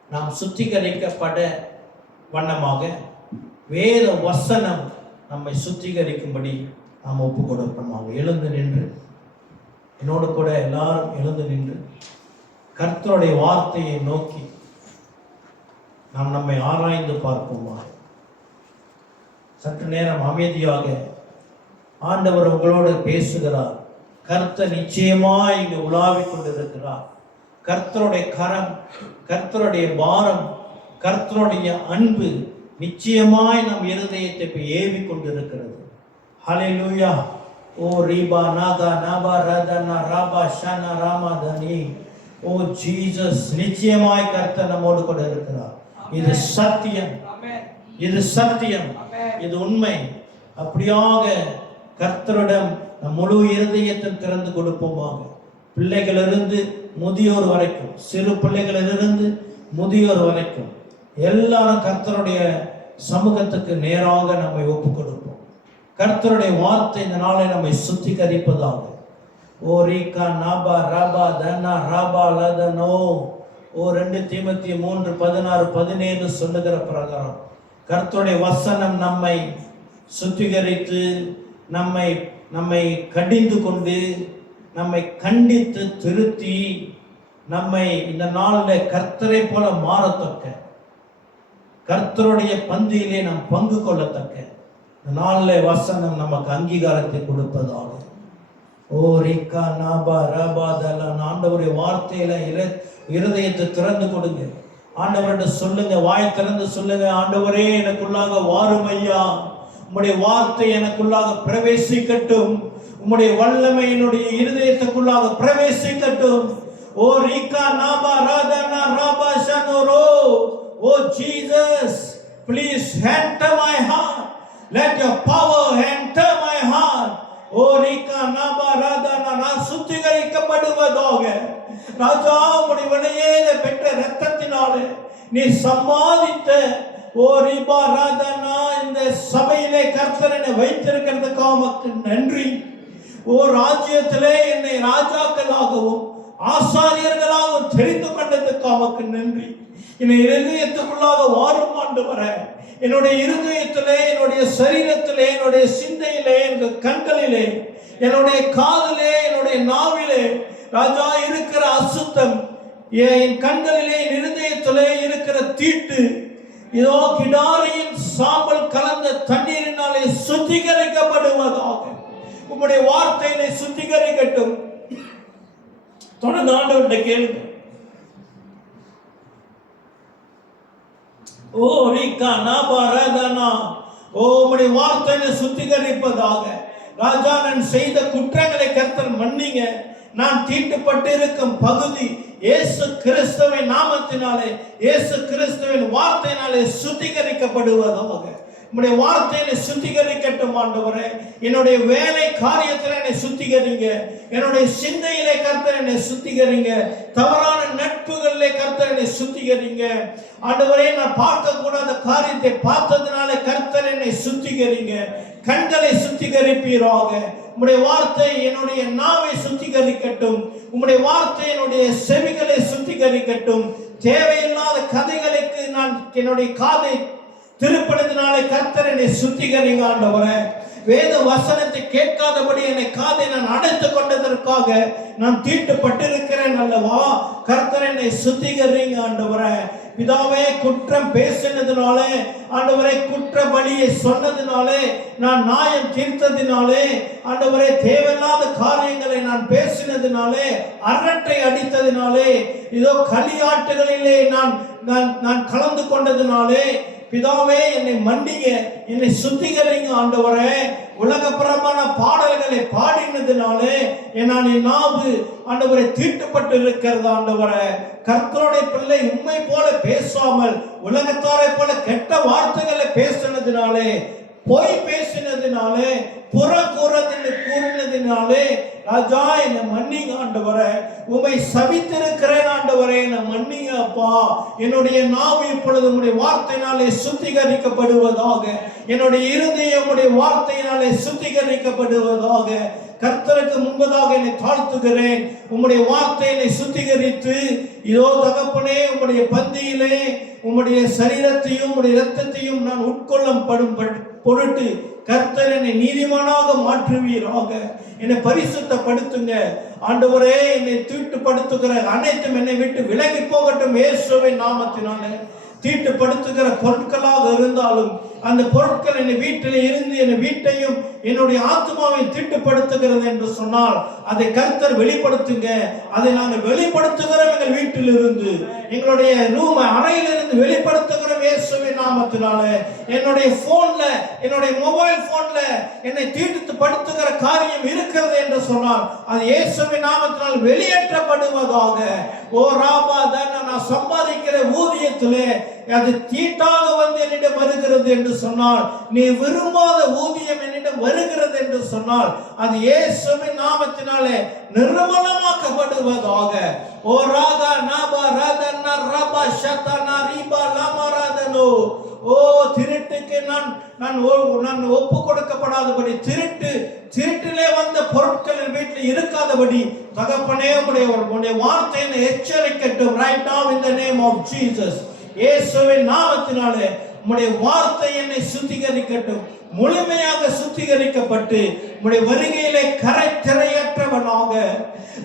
நாம் சுத்திகரிக்கப்பட வண்ணமாக வேத வசனம் நம்மை சுத்திகரிக்கும்படி நாம் ஒப்பு கொடுப்போமாக. எழுந்து நின்று என்னோடு கூட எல்லாரும் எழுந்து நின்று கர்த்தருடைய வார்த்தையை நோக்கி நாம் நம்மை ஆராய்ந்து பார்ப்போமா? சற்று நேரம் அமைதியாக ஆண்டவர் உங்களோடு பேசுகிறார். கர்த்தர் நிச்சயமாய் இங்கு உலாவிக் கொண்டிருக்கிறார். கர்த்தருடைய கரம், கர்த்தருடைய பாரம், கர்த்தருடைய அன்பு நிச்சயமாய் நம் இருதயத்தை இப்ப ஏவி கொண்டிருக்கிறது. ஹல்லேலூயா. ஓ ரீபா நாகா நாபா ராதனா ராபா ஷானா ராமாதனி. ஓ ஜீசஸ், நிச்சயமாய் கர்த்தர் நம்மோடு கூட இருக்கிறார். இது சத்தியம், இது சத்தியம், இது உண்மை. அப்படியாக கர்த்தரிடம் நம் முழு இருதயத்தை திறந்து கொடுப்போமாக. பிள்ளைகளிலிருந்து முதியோர் வரைக்கும், சிறு பிள்ளைகளிலிருந்து முதியோர் வரைக்கும் எல்லாரும் கர்த்தருடைய சமூகத்துக்கு நேராக நம்மை ஒப்புக் கொடுப்போம். கர்த்தருடைய வார்த்தை இந்த நாளை நம்மை சுத்திகரிப்பதாக. ஓ ரீகா நாபா ராபா தனா ராபா லதனோ. ஓ 2 தீமோத்தேயு 3:16-17 சொல்லுகிற பிரகாரம் கர்த்தருடைய வசனம் நம்மை சுத்திகரித்து நம்மை கடிந்து கொண்டு நம்மை கண்டித்து திருத்தி நம்மை இந்த நாளில் கர்த்தரை போல மாறத்தக்க, கர்த்தருடைய பந்தியிலே நாம் பங்கு கொள்ளத்தக்க இந்த நாளில் வசனம் நமக்கு அங்கீகாரத்தை கொடுப்பதாக. ஓ ரிக்கா நாபா ரபா தலன். ஆண்டவருடைய வார்த்தையில இருதயத்தை திறந்து கொடுங்க. ஆண்டவர்கிட்ட சொல்லுங்க, வாய் திறந்து சொல்லுங்க, ஆண்டவரே எனக்குள்ளாக வாரும் ஐயா, உம்முடைய வார்த்தை எனக்குள்ளாக பிரவேசிக்கட்டும், உம்முடைய வல்லமை என்னுடைய இருதயத்துக்குள்ளாக பிரவேசிக்கட்டும். ஓ ரிக்கா நாபா ராதனா ராபா ஷனோரோ. Oh Jesus, please enter my heart, let your power enter my heart. ஓ ரிக்கா நாபா ராதனா. நான் சுத்திகரிக்கப்படுவதாக. ராஜா, உம்முடைய விலையேற பெற்ற இரத்தத்தினாலே நீ சம்பாதித்த ஓ ரிபா ராதனா இந்த சபையிலே கர்த்தர் என்னை வைத்திருக்கிறதுக்காக உமக்கு நன்றி. ஓ ராஜ்யத்திலே என்னை ராஜாக்களாகவும் ஆசாரியர்களாகவும் தெரிந்து கொண்டதுக்காக உமக்கு நன்றி. என்னை இருதயத்துக்குள்ளாக வாரும் ஆண்டவரே. என்னுடைய இருதயத்திலே, என்னுடைய சரீரத்திலே, என்னுடைய சிந்தையிலே, எங்கள் கண்களிலே, என்னுடைய காதிலே, என்னுடைய நாவிலே ராஜா இருக்கிற அசுத்தம், என் கண்களிலே, என் இருதயத்திலே இருக்கிற தீட்டு, இதோ கிடாரியின் சாம்பல் கலந்த தண்ணீரினாலே சுத்திகரிக்கப்படுவதாக. உம்முடைய வார்த்தையிலே சுத்திகரிக்கட்டும். தொடர்ந்து ஆண்டவர்கிட்ட கேளுங்க. ஓ ரிக்கா நாபா ராதனா. ஓ உம்முடைய வார்த்தையிலே சுத்திகரிப்பதாக. ராஜா, நான் செய்த குற்றங்களை கர்த்தர் மன்னிங்க. நான் தீட்டுப்பட்டு இருக்கும் பகுதி இயேசு கிறிஸ்துவின் நாமத்தினாலே, இயேசு கிறிஸ்துவின் வார்த்தையினாலே சுத்திகரிக்கப்படுவதாக. உம்முடைய வார்த்தையை சுத்திகரிக்கட்டும் ஆண்டவரே. என்னுடைய வேலை காரியத்தில் என்னை சுத்திகரிங்க. என்னுடைய சிந்தையிலே கர்த்தர் என்னை சுத்திகரிங்க. தவறான நட்புகளிலே கர்த்தர் என்னை சுத்திகரிங்க ஆண்டவரே. நான் பார்க்க கூடாத காரியத்தை பார்த்ததுனால கர்த்தர் என்னை சுத்திகரிங்க. கண்களை சுத்திகரிப்பீராக. உம்முடைய வார்த்தை என்னுடைய நாவை சுத்திகரிக்கட்டும். உம்முடைய வார்த்தை என்னுடைய செவிகளை சுத்திகரிக்கட்டும். தேவையில்லாத கதைகளுக்கு நான் என்னுடைய காதை திருப்பதினாலே கர்த்தர் என்னை சுத்திகரிங்க ஆண்டவரே. வேத வசனத்தை கேட்காதபடி என்னை காதை நான் அடைத்துக் கொண்டதற்காக நான் தீட்டுப்பட்டிருக்கிறேன் அல்லவா. கர்த்தர் என்னை சுத்திகரிங்க ஆண்டவரே. பிதாவே, குற்றம் பேசினதுனாலே ஆண்டவரே, குற்ற பலியை சொன்னதுனாலே, நான் நியாயம் தீர்த்ததினாலே ஆண்டவரே, தேவையில்லாத காரியங்களை நான் பேசினதினாலே, அரட்டை அடித்ததினாலே, இதோ களியாட்டுகளிலே நான் கலந்து கொண்டதினாலே பிதாவே என்னை மன்னிங்க, என்னை சுத்திகரிங்க ஆண்டவரே. உலகப்பிரமான பாடல்களை பாடினதினாலே என் நாவு ஆண்டவரை தீட்டுப்பட்டு இருக்கிறது ஆண்டவரே. கர்த்தருடைய பிள்ளை உண்மை போல பேசாமல் உலகத்தாரை போல கெட்ட வார்த்தைகளை பேசினதினாலே, பொய் பேசினதினாலே, புற கூறினதினாலே ராஜா என்னை மன்னிங்க ஆண்டவரே. உம்மை சபித்திருக்கிறேன் ஆண்டவரே, என்னை மன்னிங்க அப்பா. என்னுடைய நாவு இப்பொழுது உம்முடைய வார்த்தையினாலே சுத்திகரிக்கப்படுவதாக. என்னுடைய இருதயம் உம்முடைய வார்த்தையினாலே சுத்திகரிக்கப்படுவதாக. கர்த்தருக்கு முன்பதாக என்னை தாழ்த்துகிறேன். உம்முடைய வார்த்தையை சுத்திகரித்து இதோ தகப்பனே, உம்முடைய பந்தியிலே உம்முடைய சரீரத்தையும் உம்முடைய இரத்தத்தையும் நான் உட்கொள்ளும் பொருட்டு கர்த்தர் என்னை நீதிமானாக மாற்றுவீராக. என்னை பரிசுத்தப்படுத்துங்க ஆண்டவரே. என்னை தீட்டுப்படுத்துகிற அனைத்தும் என்னை விட்டு விலகி போகட்டும் இயேசுவின் நாமத்தினாலே. தீட்டுப்படுத்துகிற பொருட்களாக இருந்தாலும் அந்த பொருட்கள் என்னை வீட்டில் இருந்து என் வீட்டையும் என்னுடைய ஆத்மாவை தீட்டுப்படுத்துகிறது என்று சொன்னால் அதை கர்த்தர் வெளிப்படுத்துங்க. அதை நாங்கள் வெளிப்படுத்துகிறோம். எங்கள் வீட்டில் இருந்து, எங்களுடைய ரூம் அறையிலிருந்து வெளிப்படுத்துகிறோம் இயேசுவின் நாமத்தினால. என்னுடைய போன்ல, என்னுடைய மொபைல் போன்ல என்னை தீட்டுப்படுத்துகிற காரியம் இருக்கிறது என்று சொன்னால் அது இயேசுவின் நாமத்தினால் வெளியேற்றப்படுவதாக. ஓ ராபா தன நான் சம்பாதிக்கிற ஊதியத்திலே அது தீட்டாக வந்து என்னிடம் வருகிறது என்று சொன்னால், நீ விரும்பாத ஊதியம் என்னிடம் வருகிறது என்று சொன்னால் அது இயேசுவின் நாமத்தினாலே நிர்மலமாக்கப்படுவதாக. ஓ ராகா நாபா ராதனா ரபா ஷதனா ரிபா லமராதனோ. ஓ திருட்டுக்கு நான் ஒப்பு கொடுக்கப்படாதபடி, திருட்டிலே வந்த பொருட்கள் வீட்டில் இருக்காதபடி தகப்பனே உடைய வார்த்தையை எச்சரிக்கட்டும். Right now in the name of Jesus. இயேசுவின் நாமத்தினாலே உம்முடைய வார்த்தை என்னை சுத்திகரிக்கட்டும். முழுமையாக சுத்திகரிக்கப்பட்டு உம்முடைய வருகையிலே கரைதிரையற்றவனாக,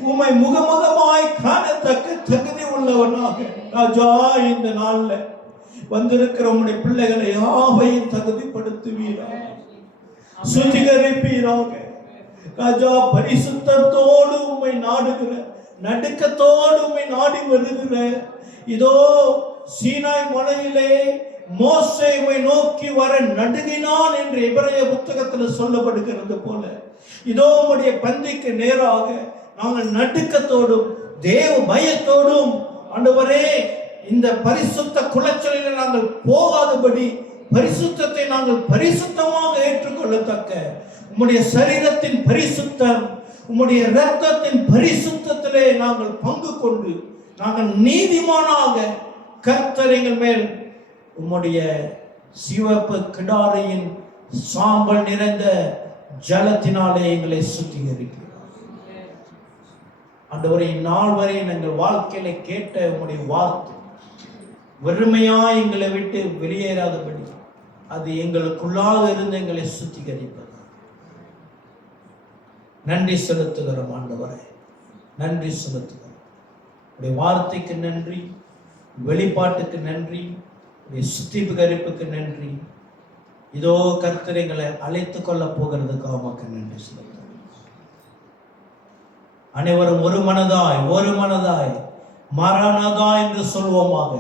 உம்மை முகமுகமாய் காணத்தக்க தகுதி உள்ளவனாக ராஜா இந்த நாள்ல வந்திருக்கிற உம்முடைய பிள்ளைகளை யாவையும் தகுதிப்படுத்துவீராக, சுத்திகரிப்பீராக. ராஜா பரிசுத்தத்தோடு உம்மை நாடுகிற, நடுக்கத்தோடு உம்மை நாடி வருகிற, இதோ சீனாய் மலையிலே மோசே உம்மை நோக்கி வர நடுங்கினான் என்று எபிரேய புத்தகத்தில் சொல்லப்படுகிறது போல, இதோ உம்முடைய பந்திக்கு நேராக நாங்கள் நடுக்கத்தோடும் தேவ பயத்தோடும் ஆண்டவரே இந்த பரிசுத்த குலைச்சலில் நாங்கள் போகாதபடி பரிசுத்தத்தை நாங்கள் பரிசுத்தமாக ஏற்றுக்கொள்ளத்தக்க உம்முடைய சரீரத்தின் பரிசுத்தம், உம்முடைய இரத்தத்தின் பரிசுத்தத்திலே நாங்கள் பங்கு கொண்டு நாங்கள் நீதிமானாக கர்த்தர் எங்கள் மேல் உம்முடைய சிவப்பு கிடாரியின் சாம்பல் நிறைந்த ஜலத்தினாலே எங்களை சுத்திகரிக்கிறார். ஆண்டவரே இந்நாள் வரை எங்கள் வாழ்க்கையில கேட்ட உம்முடைய வார்த்தை வெறுமையா எங்களை விட்டு வெளியேறாதபடி அது எங்களுக்குள்ளாக இருந்து எங்களை சுத்திகரிப்பது. நன்றி செலுத்துகிறோம் ஆண்டவரே, நன்றி செலுத்துகிறோம். உடைய வார்த்தைக்கு நன்றி, வெளிப்பாட்டுக்கு நன்றி, சுத்திகரிப்புக்கு நன்றி. இதோ கர்த்தர் எங்களை அழைத்துக் கொள்ள போகிறதுக்காக உமக்கு நன்றி செலுத்துகிறோம். அனைவரும் ஒரு மனதாய் மாரானாதா என்று சொல்வோமாக.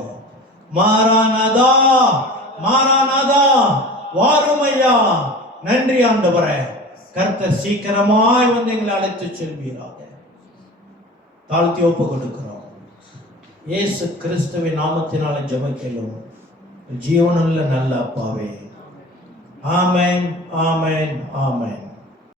மாரானாதா, மாரானாதா, வாருமையா. நன்றி ஆண்டவரே. கர்த்தர் சீக்கிரமாய் வந்து எங்களை அழைத்து செல்வீராக. தாழ்த்தி ஒப்பு கொடுக்கிறோம். இயேசு கிறிஸ்துவின் நாமத்தினால ஜெபிக்கிறோம் ஜீவனுள்ள நல்ல அப்பாவே. ஆமென், ஆமென், ஆமென்.